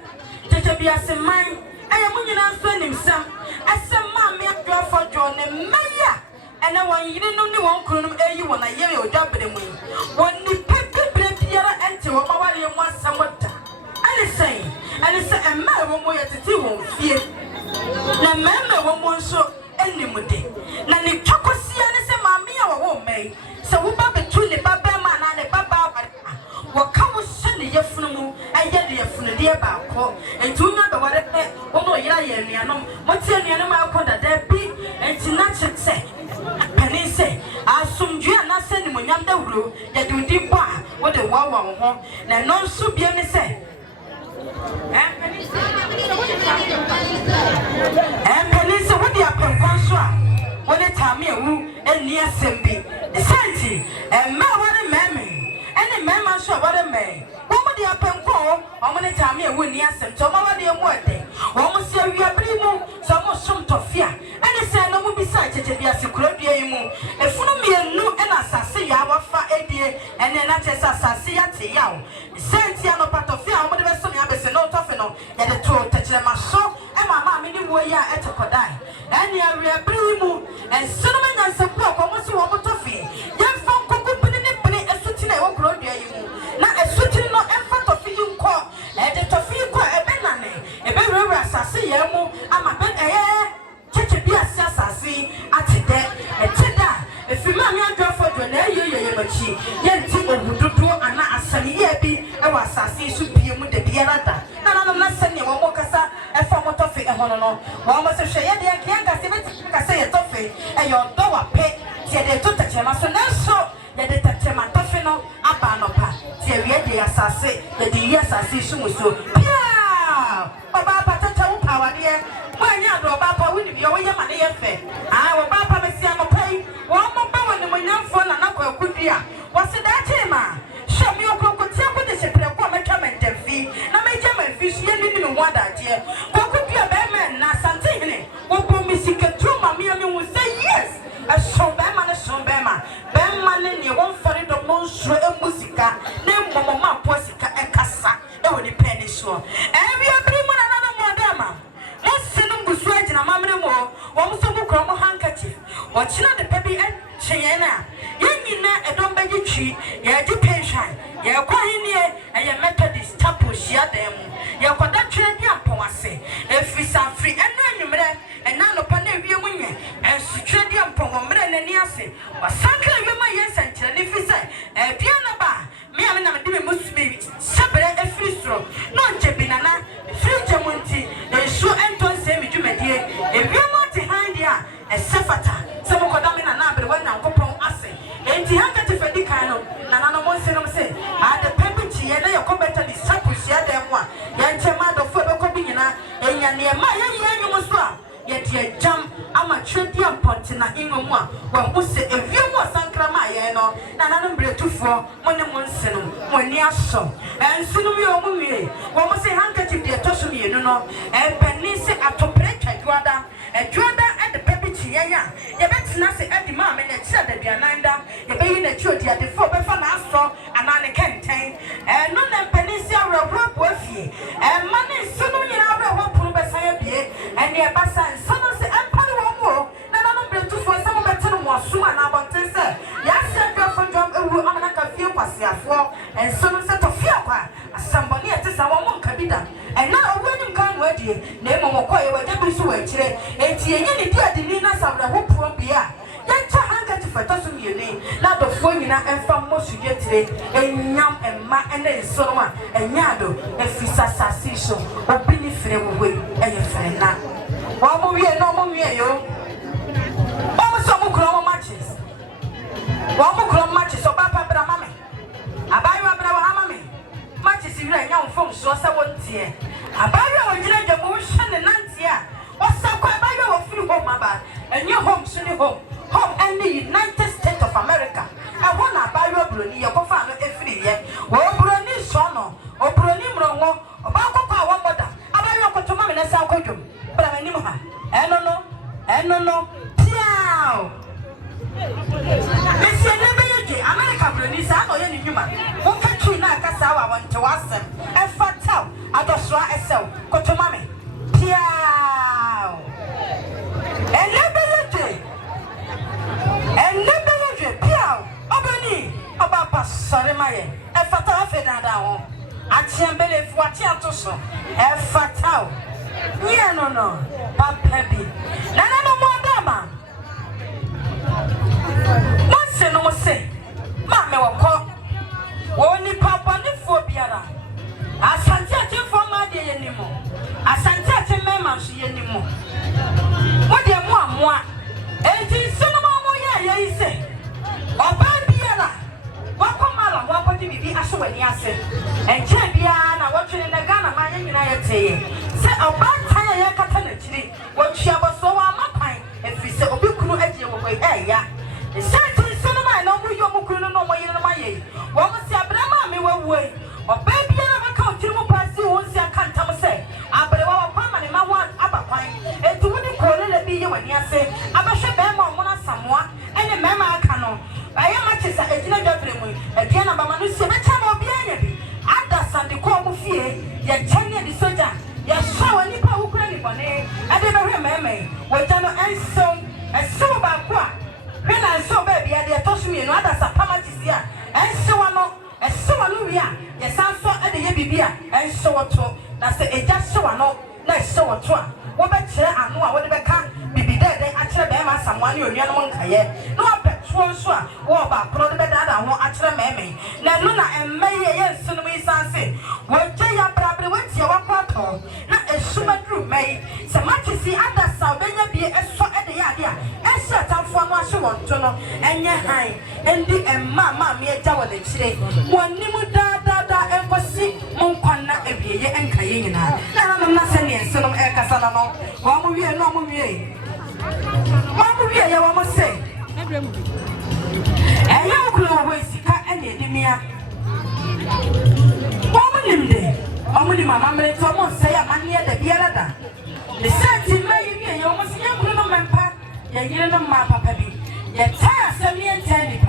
Kyekyebiase mine. I am one answering himself. I said, Mammy, Adwoa Fordjour Kyekyebiase. And I want you to know the one column you want a year or double the wing. When the paper bread enter what my wife wants somewhat. And it's saying, and it's a man one way at the two won't fear. Now, member one more so any day. Now, the chocosia is a mammy or won't make. So, we bab between the Baba man and the Baba. What come with Sunday, your funeral, and yet your funeral, dear Balco, and do not whatever, although you're what's your animal called a debbie, and to not say. Penny say, I assume you are not sending when you're the rule, yet you did bar what the wow home, and no soup you may say. And Penny say, what the upper consua? What a time you and near Sembi, the Santi, and my what a mammy, and a mamma show what a man. What would the upper call? How many times you win yes and to my dear word? Almost say we are primo, some some to fear. And they say no besides Kyekyebiase Kurodia. If you me no and assassin our fa idea and then not as assassin at Yao. Sent Yano Patofia, what the best of me no toffino, and the two touch them a show, and my mammy knew where you are at a Kodai. And you are primo, and cinnamon and support almost one more toffee. Young folk could put in it and sitting at Kurodia. Not a switching no effort of you call, and the toffee call a benane, a very assassin, I'm a bed air. Kyekyebiase asase atede eteda efima mi Adwoa Fordjour na yeyeyebachi yenti obududu ana asani ye bi e wa asase su pie mu de biarada na na sene wo mokasa e fa motofe e hono no wo mo se hwe ye de anka se beti kasa ye tofe e yo do wa pe tie de to tachema so na so ye de tachema tofe no aba no pa tie ye de asase ye de asase su muso pia baba patata wo power de when you are Baba, we know your money affair. I will Baba Messiano pay. One more power than when you're for another good year. What's it that, Emma? Show me your crocodile with the shepherd, come and fee. Now, make them a fish, you didn't even want that, dear. What could be a bad man, not something? What will Miss True, Mammy, will say yes. A show Bama, a show Bama. Bama, and you won't find the most musica. Name Mamma Possica and Cassa. It will depend, sure. And we are bringing another Madama. And a mammy more, one so cromo handkerchief. Watching the baby and Cheyenne. Young a don't beg you tree, ya do pension. Ya quite near, and your Methodist tapu share them. Ya got that train, ya pomase. If we are free and then you met, and none upon every winner, and Stradium Pomomre and Niasi, or Sanka, you my yes, and if you say, a piano bar, me, I'm not doing most baby, separate a free stroke, not Jebinana, free mu wa hu se evie mu asankrama ye no na nanom bretufo mo ne mo nseno mo ani aso ensino mi omu wie wo mo se handkerchief de to so mi no bani se atopre twadwada edwada and the pepiti ya ye betina se edi ma me na tira da duananda ye be yi na chiodi ade fo be fa na aso anane kenten no na panisi awrobro afie mane sunu nyina awro punu be san bie ene e basa sunu se empare wo mo na nanom bretufo se mo betino mo aso ana abonten se ya se dwafo dwam ewu amana ka fie kwasiafo sunu se to fie kwa asamboni etisa wo mo nkabida na owunim kan wadie na emo koye wade bi so wachire enti enye ne dia de ni na sabra ho probia yancha handkerchief to so mieni na dofo nyina emfa mo sugetire enyam emma ene nsoro a enyado efisa sasi so obi ni fere wo eye fere na wo mo wie no mo wie yo o mo so mo kro matches wo mo kro matches o ba pa bra mame abayo abra wa mame matches wi anya mfom so se wontie abayo wonyina djamo hwe ne nantie a osakwa abayo wo firi home aba enye home so ne home in the United States of America I want abayo broni ye kofa no efiri ye wo broni so no o broni mrongo oba kokwa wo moda abayo kotoma me na sa akodwom bra manim ha eno no piao Monsieur Nebeje America broni sa no ye ni nyuma mo fatwi na akasa wa wonte wasem e fatal adosra esel kotoma me piao Elebeje piao obani oba pasare maye e fatal fe dada won atiambele fu atiantoso e fatal nie no papa bi na no mo adama Monse no se ma me woko woni papa ni fo biara asante ati fo ma de yenimo asante ati mema so yenimo mo de mo amoa enti sunu mo ye ise oba biara wako mala wako di bibi aso wani ase enche bia na wotwe na Ghana ma nyina ye teye se oba tan ye kata na chiri wotwa boso wa mapan efise obi kunu agye wo ya Senti cinema no mu yo mu kunu no mo yire no maye. Wo mo si abrama me wawue. Oba bia na maka otiri mu pasi wo si akanta mo se. Abrewa wa kwa mane ma wan abakwan. Enti woni kolele bi ye wani ase. Abahwe be ma mo na samoa. Ene mema aka no. Aye ma chisa ejina dwabere mu. Ebia na bama no se be cha ma obi anya bi. Ada sande ko mu fie. Ye chanye di soja. Ye sha wani pa wukura ni bone. Ade be hwe meme. Wo jano enso ba kwa. When I saw baby, I told me no other sapamatis and so on, we are. Yes, I saw at the Yabibia and so on. That's a just so I know, let's so on. What better I know what they can be dead. Actually, Bama, someone you young one. No, I bet one so. What about Pro Bedada? Won't actually me. Now, Luna and May, yes, soon we say. Well, Jay, I probably went to your quarter. Not a super group, May. So much to see other Salvania be a so at the idea. And shut up for my show on Tono and your high. And the mamma, me a tower the chile. One nimu da and was sick, Monkana, and Pia and Kayina. Now I'm not sending some Ekasalano. One movie and no movie. One movie, I almost say. And you could always cut any demia. Woman, day. Only my mamma almost say I'm near the Bialada. The same may be almost young member. You know, my papa be. Ye tire 70 and 10.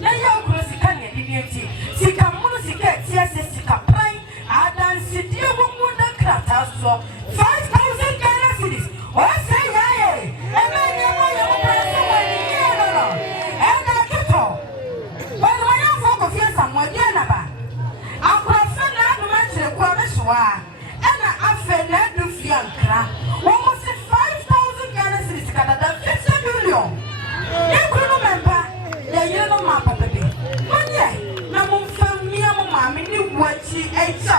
Now you're close to Kanye divinity. Sika Musika, TSS, Sika Prime. I dance it, you won't the craft house. 5,000 Ghana cities. What say I? And then you're and I get all. When my young folk of here somewhere, Yanaba. I'll prefer not to mention the Quameswa. And I feel that do Fianca. Almost 5,000 Ghana cities, Canada, 50 million. You couldn't remember. You know, my papa. One year, no one found me a mamma, you what she ate so.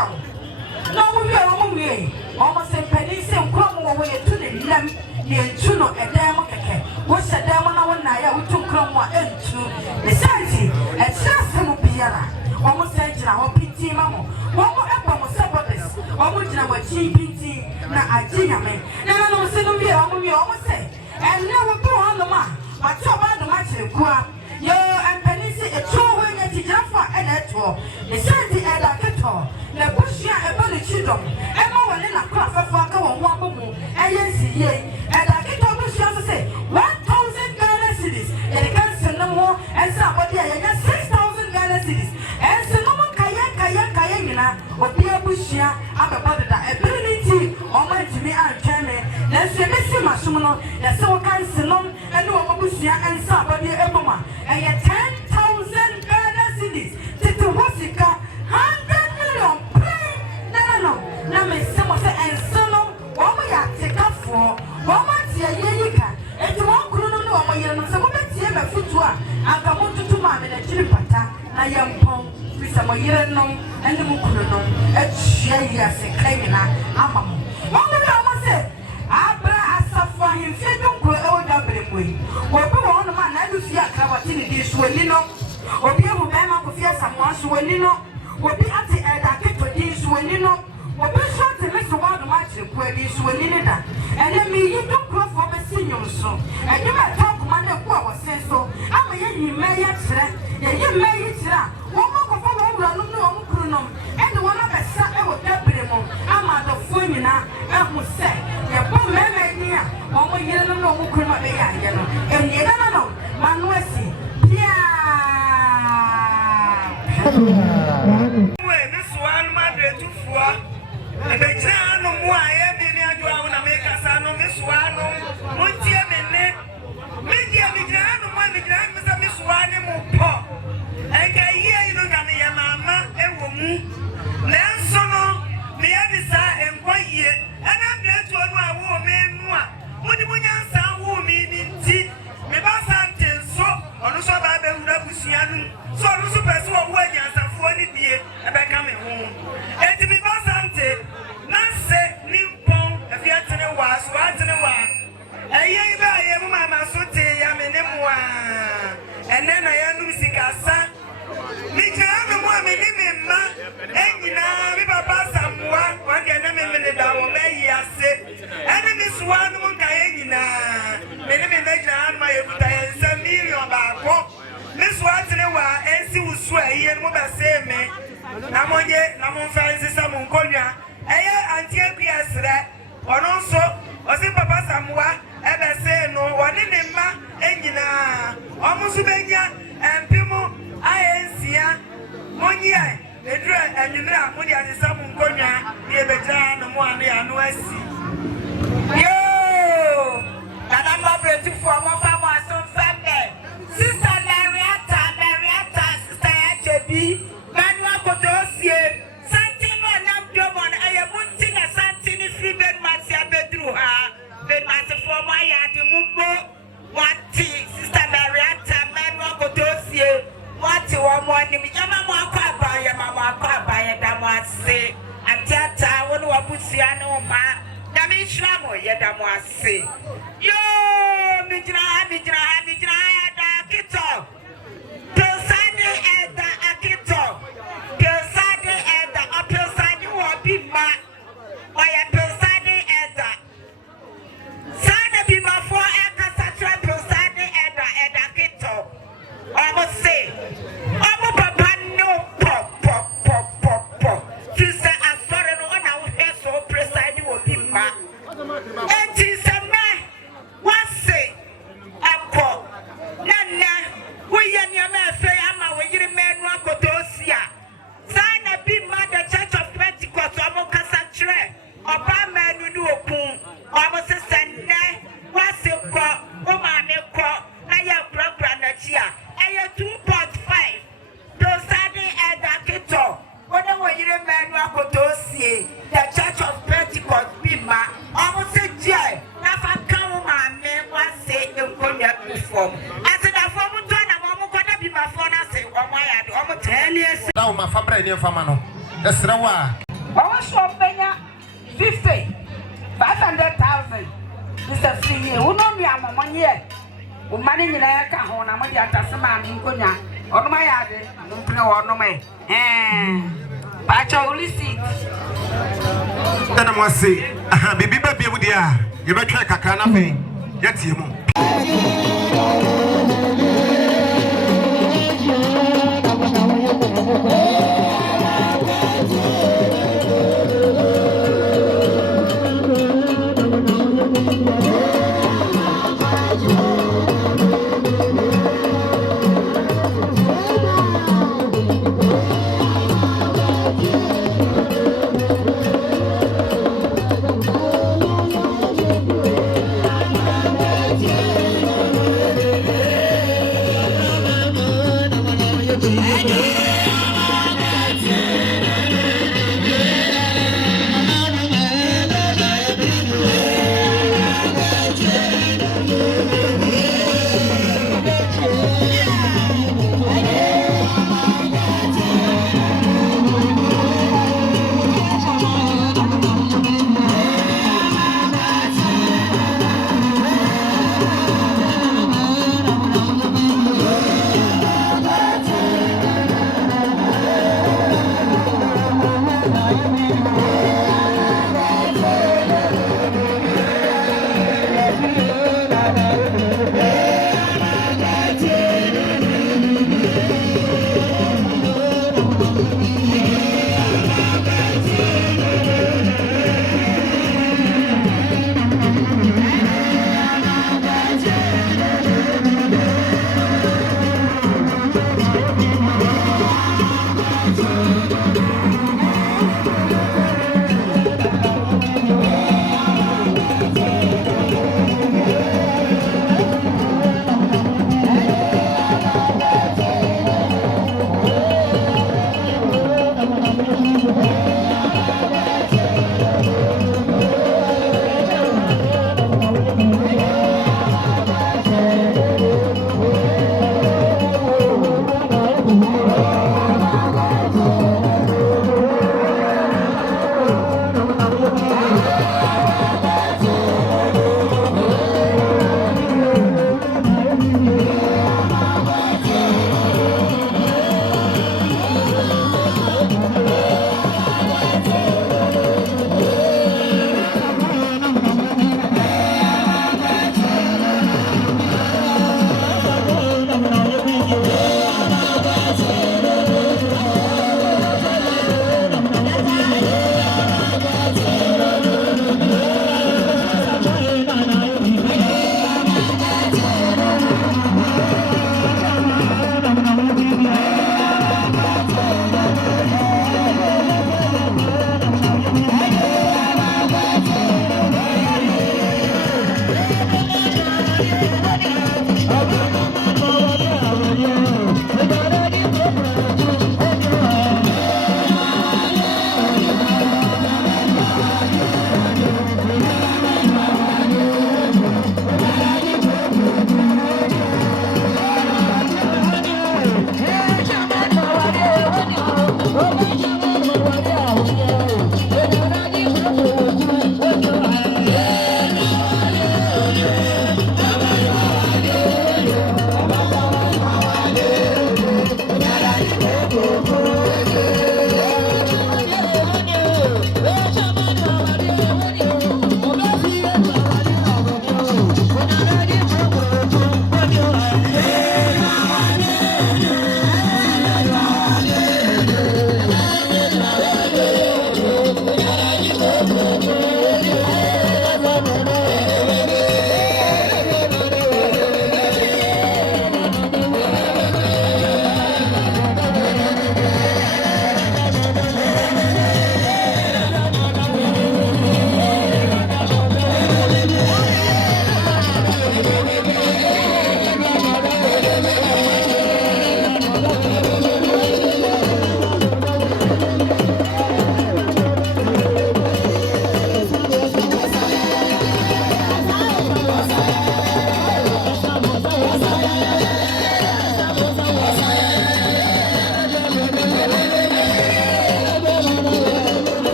No, we are on way. Almost a penny, some crumble away to the lamp near Chuno and Damocake. What's a diamond on Naya? We took crumble into the Santi and Sassamo Piana. Almost said, I hope PT Mamma. One more up on Sabbath. Almost now what she PT. Now I think I mean. Now I know, say, no, we almost say. And now we go on the man. wate obado ma chire kwa yo empanisi eto we nya tijafa ena eto the senti eda keto na bushia ebole chidom ema wole na kwa fafa ka wo ho abomu eyensi ye eda keto bushia so say 1000 Ghana cedis e de kan senemo ensa body ya 6000 Ghana cedis ensa no kaya nyina obi abushia ababode da ability o ma ntimi antwene na se besi masum no ya se wo kan senom ene wo abushia ensa body eboma eye 10,000 Ghana cedis tete wasika 100 million no na me se mo se ensa no wo mo ya tekafo wo ma tie yeyika enti wo kunu no wo mo yere no se wo betie mafutu a aka mo tutu ma me na chiri pata na yempon bisa mo yere no ene mo kunu no achia ya se kaina amamo wo mo na mo se abra asafa himfe dunkro e wo dabere moi wo be wo no ma na dufi aka wati ni di suani no obi abu be ma ko fia samwa suani no obi ate eda keto di suani no obi short me so wa do ma chire ko di suani ni da ene mi yi dunkro fo be sinyo so ene ma talk ma na ko wo sen so ama ye yi me ye chire ye yi me yi chire wo mo ko fo wo wura no no wo kru no ene wo na be sa e wo dabere mo ama do fo nyina e hu se ye bo me me ni a wo mo yire no no wo kru ma be ya ye no ene ye no manu asi pia we ni suan ma de tufua e be jano mu aye bi ni Adwoa na me kasa no mi suano mo tie me ne me dia mi jano mo mi jano me sa mi suane mo po e ga ye no ga me ya mama e wo mu na so no me ya bi sa enko ye ana bre to no a wo me nu a mo di mo nyansa wo mi ni ti me ba sa tenso onu so ba be hu na busua nu so onu so pese wo wo nyansa fo ni die e be ka me hu e ti me ba sa nte na se ni pon e fi atene wa so atene wa eye ba ye mu mama so te ya me ne mu a ene na ya nu sikasa ni jana mu a me ni me ma enyina mi papa samwa wa de na me ne da wo me yi ase ene mi suwa nu mu ka enyina me ne me na jana ma ye buta ye se million ba ko mi suwa tene wa ensi usu eye mu ba se me na monye na mo fa nsisa mo nkonwa eye antie biasre ono so o si papa samwa ebe se no woni ne ma enyina omusu benya empimu ayensia monye edru enyimra mo di asisa mo nkonwa ye beja no mo anu ya no asi yo nana ma bretu fo mo fa mo aso fambe sister Mariata sister Ajebi manu akodosie santino na domo na ayebunti na santini free bed masi abedru ha bed masi fo mo ya di mumbo wati sister Mariata manu akodosie wati wo mo ni mi jama mo akwa ya mama akwa ya da mo ase atiata wonu wabusia no ma na mi shira mo ya da mo ase yo mi jira ya da kito Pilsani eda akito Pilsani eda o Pilsani wo bi ma o ya Pilsani eda sana bi ma fo eka satra Pilsani eda kito o mo se o mo papa no pop tisa afare no na wo he so Pilsani wo bi ma enti se me wase akọ nana we ni ama fe ama we yiri menu akotosia sana bi ma the Church of Pentecost omo kasa kire oba menu ni okun omo se senne wase ko o ma me ko na ya program na chia eye 2.5 to sadi eda kito wona we yiri menu akotosie the Church of Pentecost bi ma omo se je na fa kan o ma me wase enkonya perform asida form to na mo ko da bi ma fo na se o mo ya de o mo tani ese da o ma fa bra ni fa ma no esra wa o so benya 500,000 Mr. Free uno mi amomonye o mani nyina ka ho na mo di atase ma mi nkonya ono ma ya de mo mpene wo ono me pa cha ulisi Tana mo se bibi ba bia mu dia ye betwa kakra na fe ye tie mu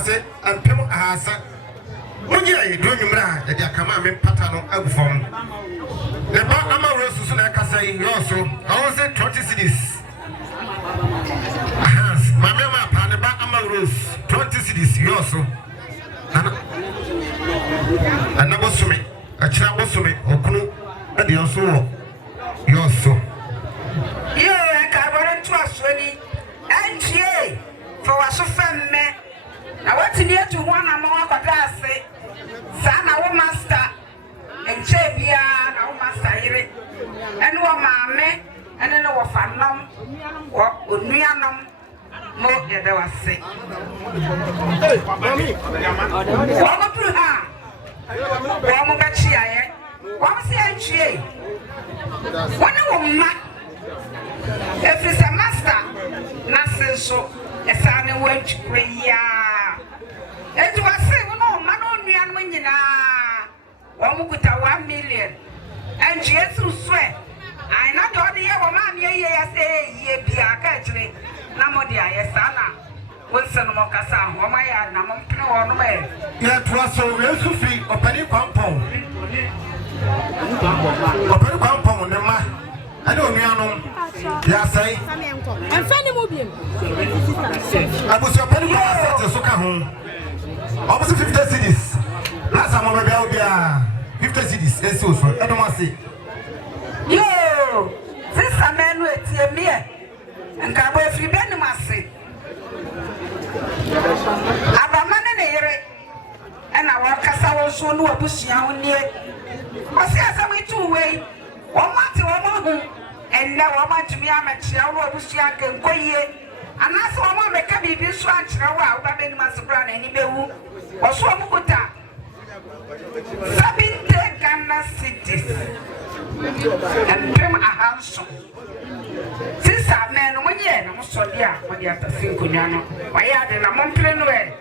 say and pem ahasa when you are doing mra e dia kama me patano agu fom the ba ama rosu so na kasa yi yoso I was say 20 cities mama ma pa ne ba ama rose 20 cities yoso ana bosume achira bosume okunu e de yoso wo yoso yo e ka boro to asoni NGA for waso femme na wati ni etu ho na ma wakoda ase sa na wo master enche bia na wo master yire ene wo maame ene no wo fanom wo onuanom mo yede wase wo mo pru ha wo mo ba chi aye wo mo se NGA wona wo ma every semester na senso esane went prayer etu wase wono ma no nua no nyina wo mu kuta 1 million and Jesus swear I na do de ye wo ma me ye ya say ye bia ka kire na mo dia ye sana wonse no mo kasa ho ma ya na mo mpene wo no me ye to aso we su fi opani kwampon opani kwampon ne ma ade onuanom ya sai Enfani mo biem. abuso opani kwa set so ka ho almost 50 cities last time we be out 50 cities eso so I don't want to say yo sister menu etie me nka bo efri benu mase abamane ne yere ena wa kasa wo so no abusia ho nie wase asam itu wei wo mate wo mo hu enne wo matumi amachia wo abusia kenkoyie anase wo mo meka bibi so achira wo a wo ba benu mase bra na ani bewu wo so mo kuta 70 Ghana cities and pem a house. Since I man, 1 year, no so dear, what you have to think, Kunyano. Why are they not playing away?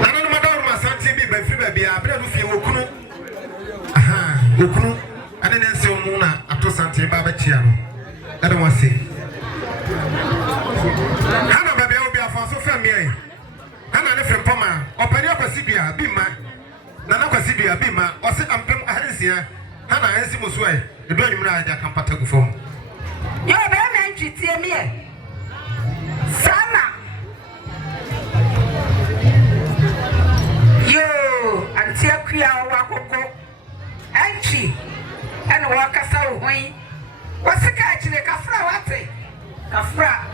Nana madam masanti bi ba fi ba bia abra du fi okunu okunu ane na nse omu na ato santi ba ba tia no ade wase hana ba bia obi afa so fa mi hana ne frem poma opani akwasi bia bi ma nana akwasi bia bi ma o se ampem ahansia hana ansi muso e do anyum na ada kampata gu fom yo be na ntwitie mi e sana yo antia kwia wa kokko anchi ene wa kasa ohun wasika achile kafra wate kafra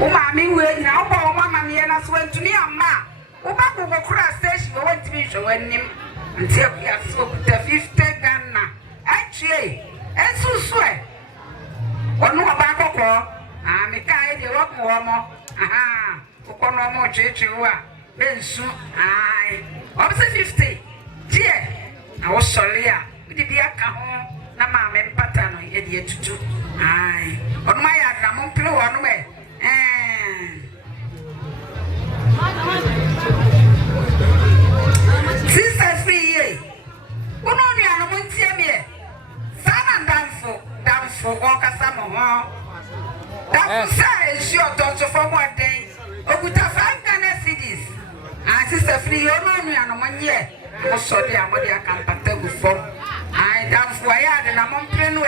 o ma mi we nyina o ba o mama mi na so antuni amma o ba ko kura station o wantimi hwe wanim antia kwia so kuta 50 Ghana anchi ensusu e onu ba kokko me kai de wo ko mo kokko no mo cheche wa bensu ai obse 50 die na wo solia di bia ka ho na ma me mpata no e di etutu ai onu ma ya na mo mpire wo no me sister free ye uno ni ano mo ntie me sana danfo o kasa mo ho danfo sa e si o don so for one day okuta 5 Ghana cities sister free yo no ni ano mo nye mo sori amodi akampata gu fom ai danfo ya de na mo mpire no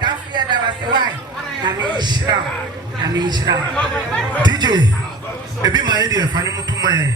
danfo ya da wase wai na me ishra DJ ebi ma yedi afanye mutuma ye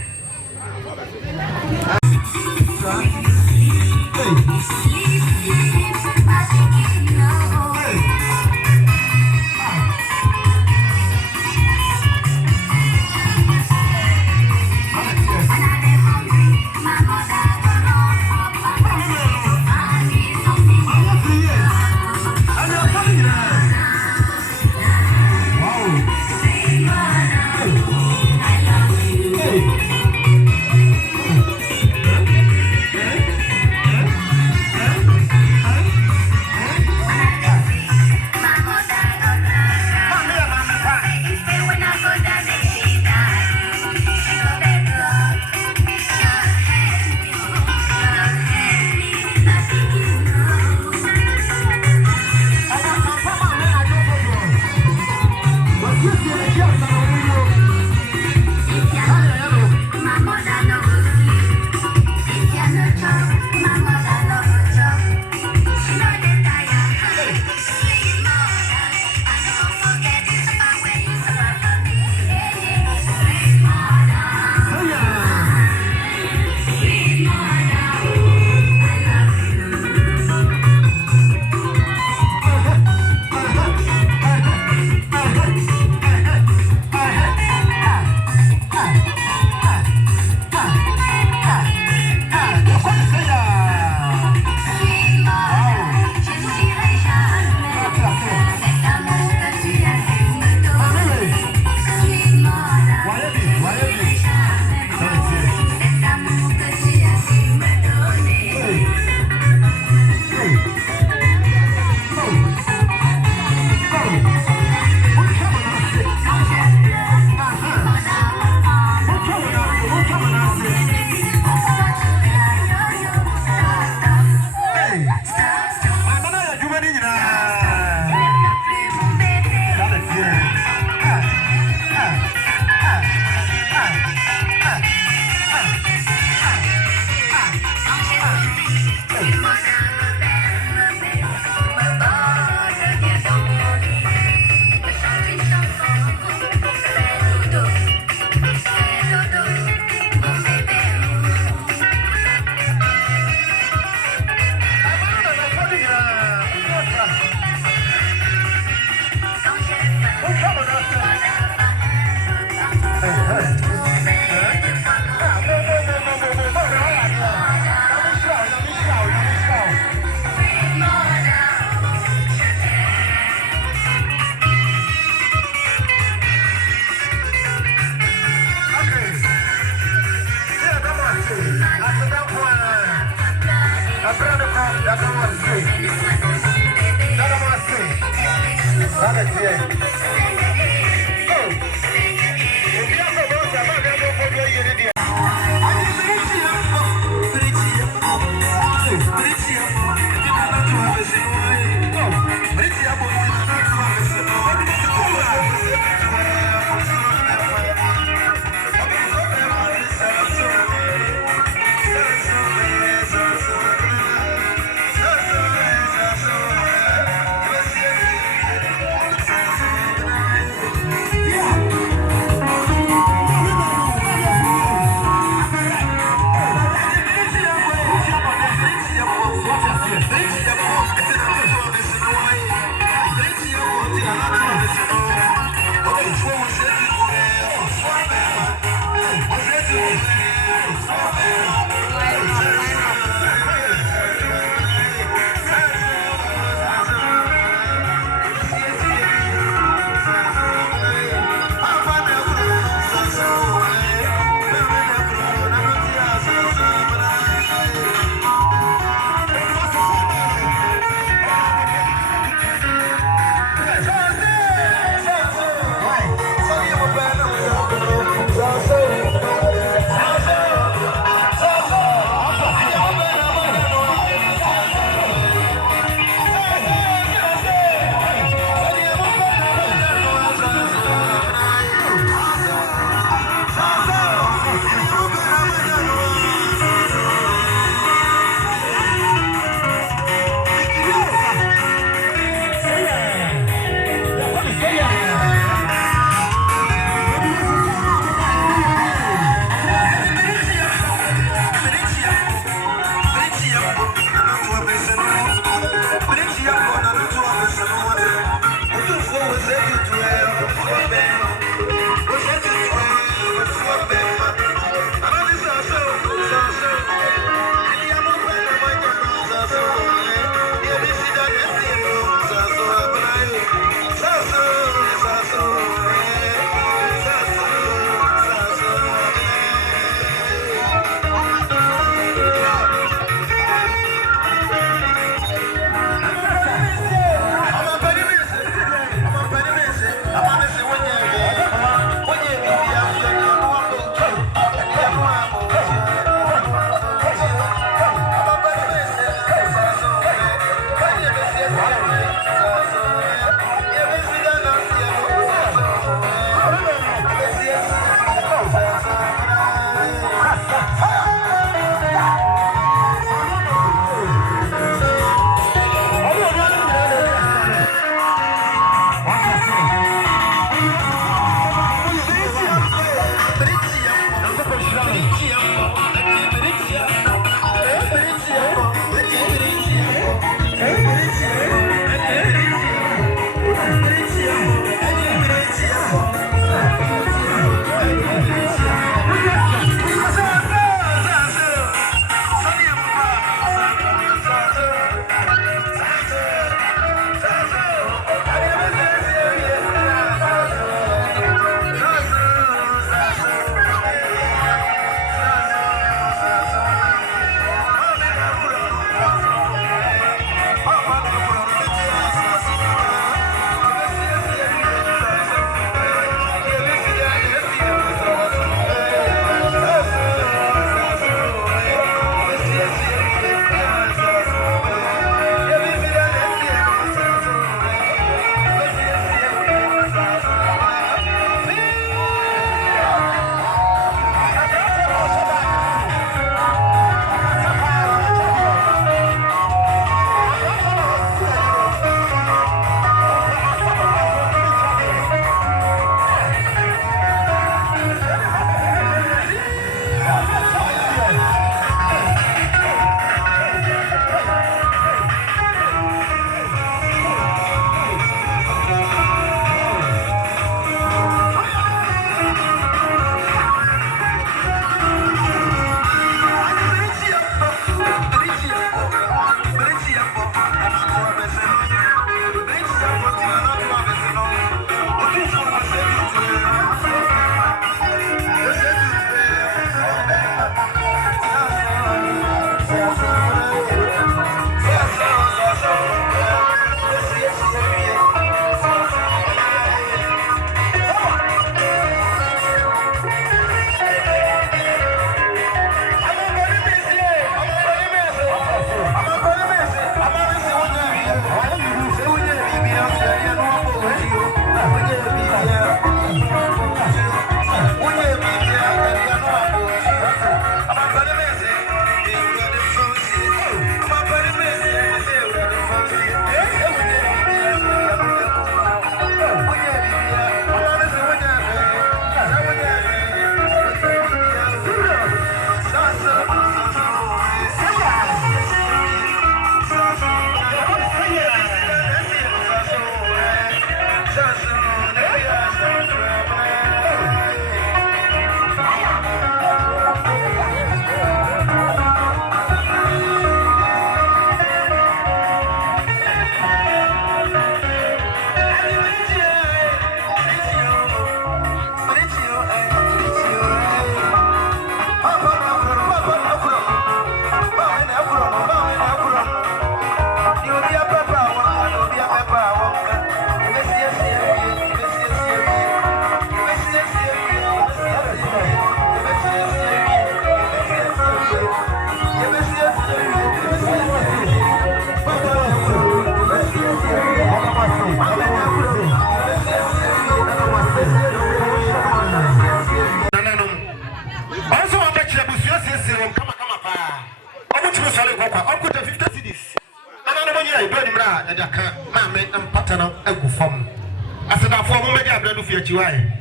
fi achiwai.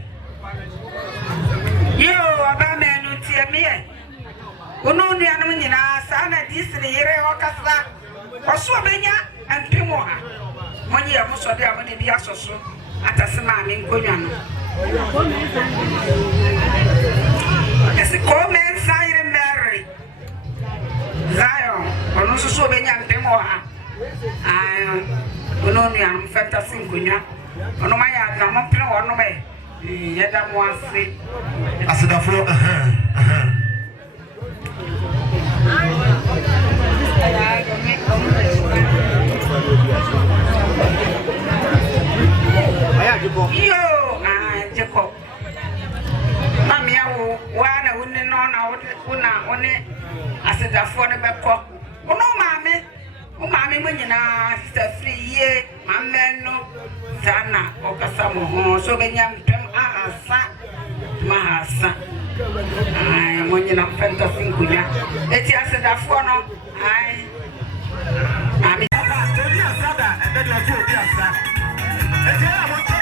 Yo, abamenu tiemie. Ono ni anu nyina sana disri yire okasa. Oso benya antemo ha. Monye ya muso de amone bi asoso. Atasema ami nkonwa no. Esi komen sayire Mary. Zion, ono so benya antemo ha. Ayo. Ono ni anu fantasy nkonwa. Ono maya na mo pre ono me. Yeda mo ase. Asidafo Yo, Jacob. Mami awo wana wune no na wune asidafo ne beko. Ono mami mo nyina sister free ye mameno sana okasa mo ho so benya mpem asa mahasa. Ai mo nyina fantasy nkunya. Eti asidafo no ai mami Tony Asada and then you do Asa. And then I want to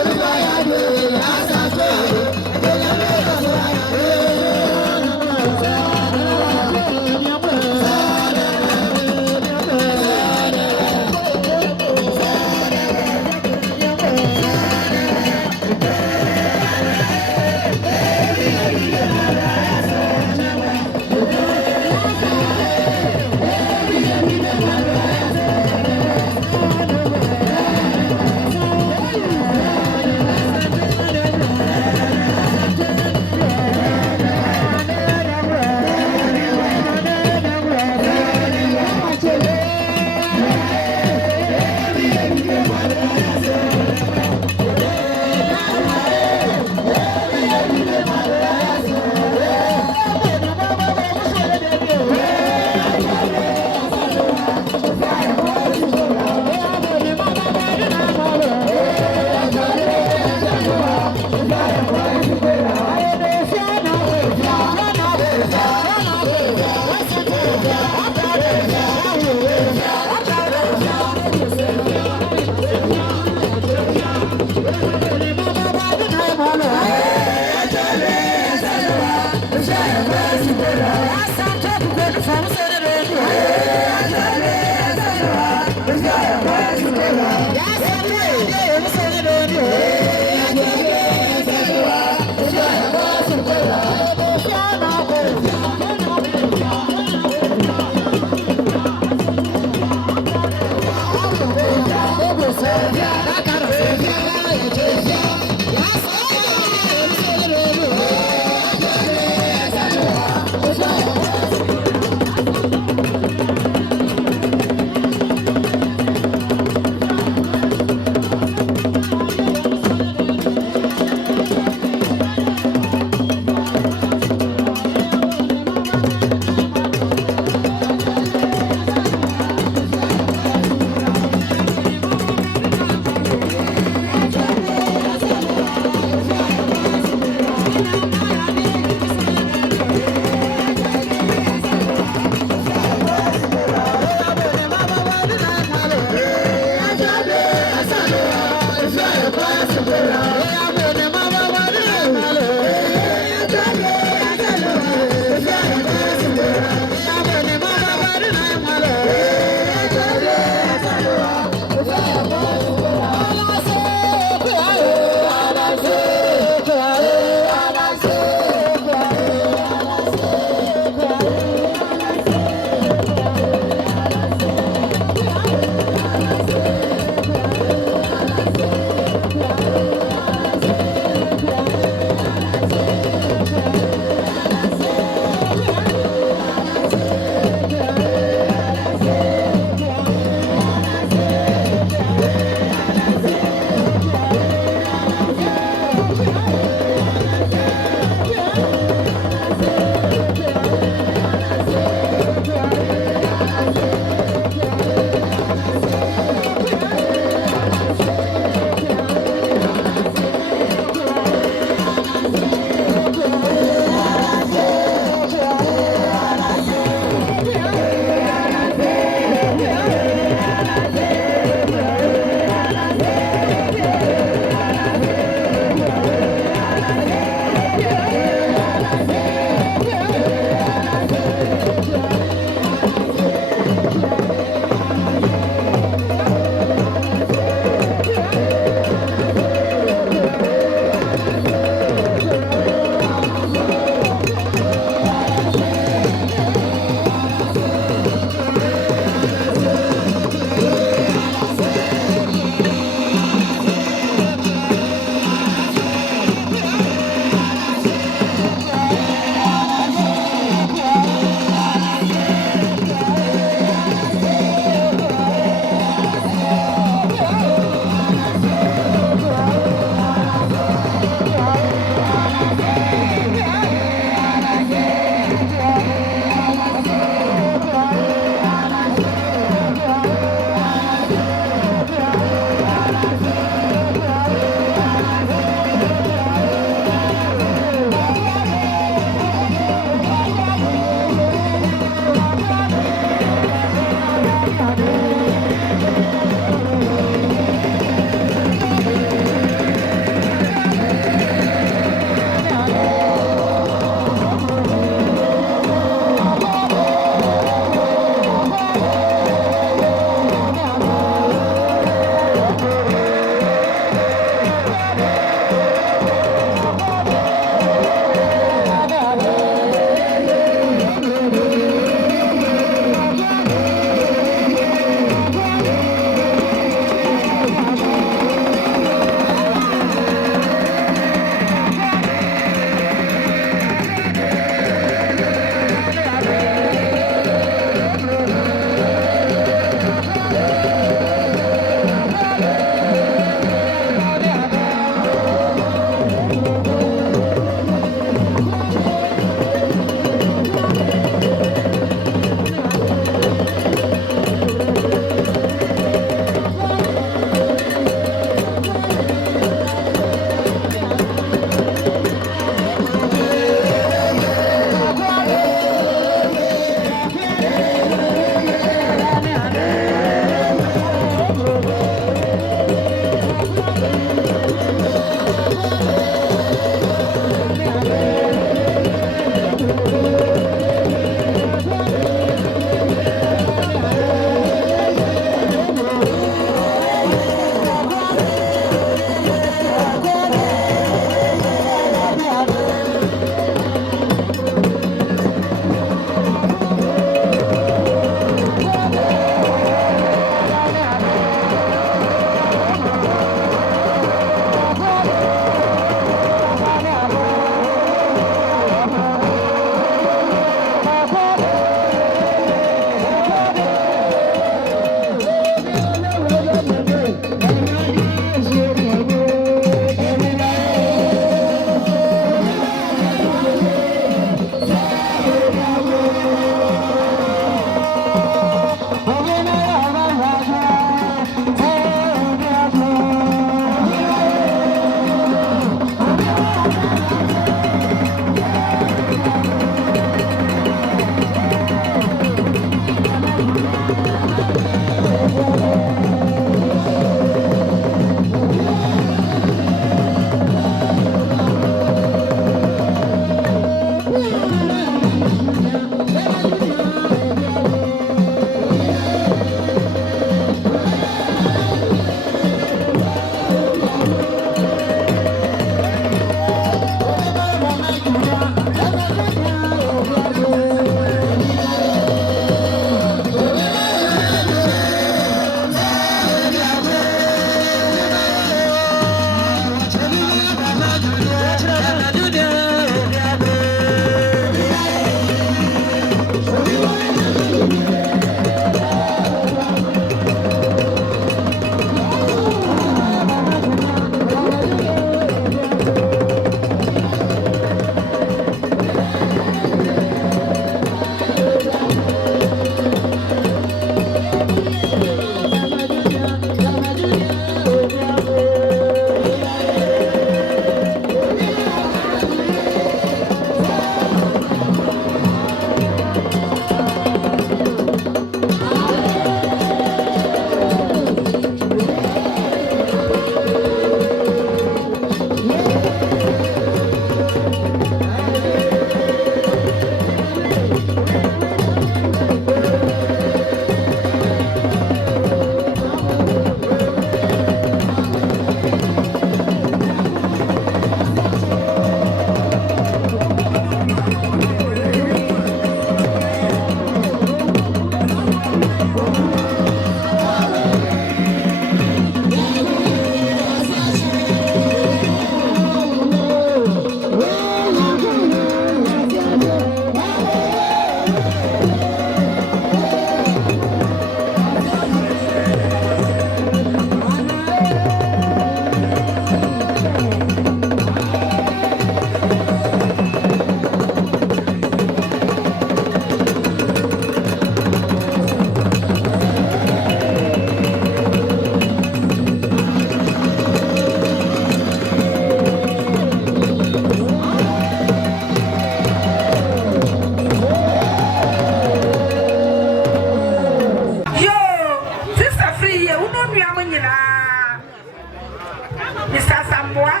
Samoa.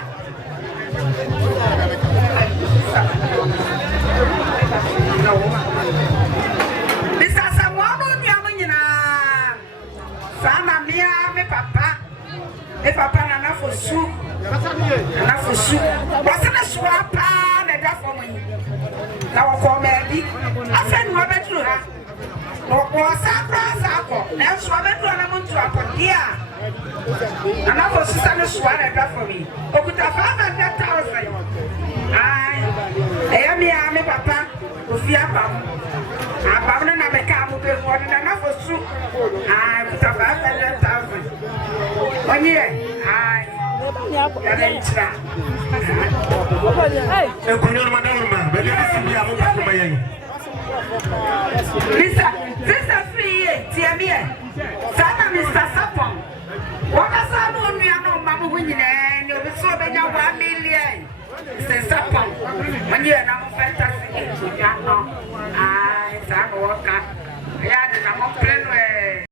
Mr. Samoa, no, Yamina. Sama Mia, me papa. Me papa, and enough for soup. Enough for soup. Wasn't a swap, and a duff for me. Now, for me, I send Robert to her. Was a brass apple. Now, Swabet to an amount to a dear. And I was Susanna Swallow for me. Or could have 500,000. I am me, papa, with the apple. I found another car who paid more than enough for soup. I could have 500,000. 1 year, I Mr. Free, dear me, Sana Mr. Sapon. What does I know? Me, I know Mamma winning, and you'll be so many 1 million. Mr. Sapon, 1 year now, fantastic. I know. I walk. I had a playing.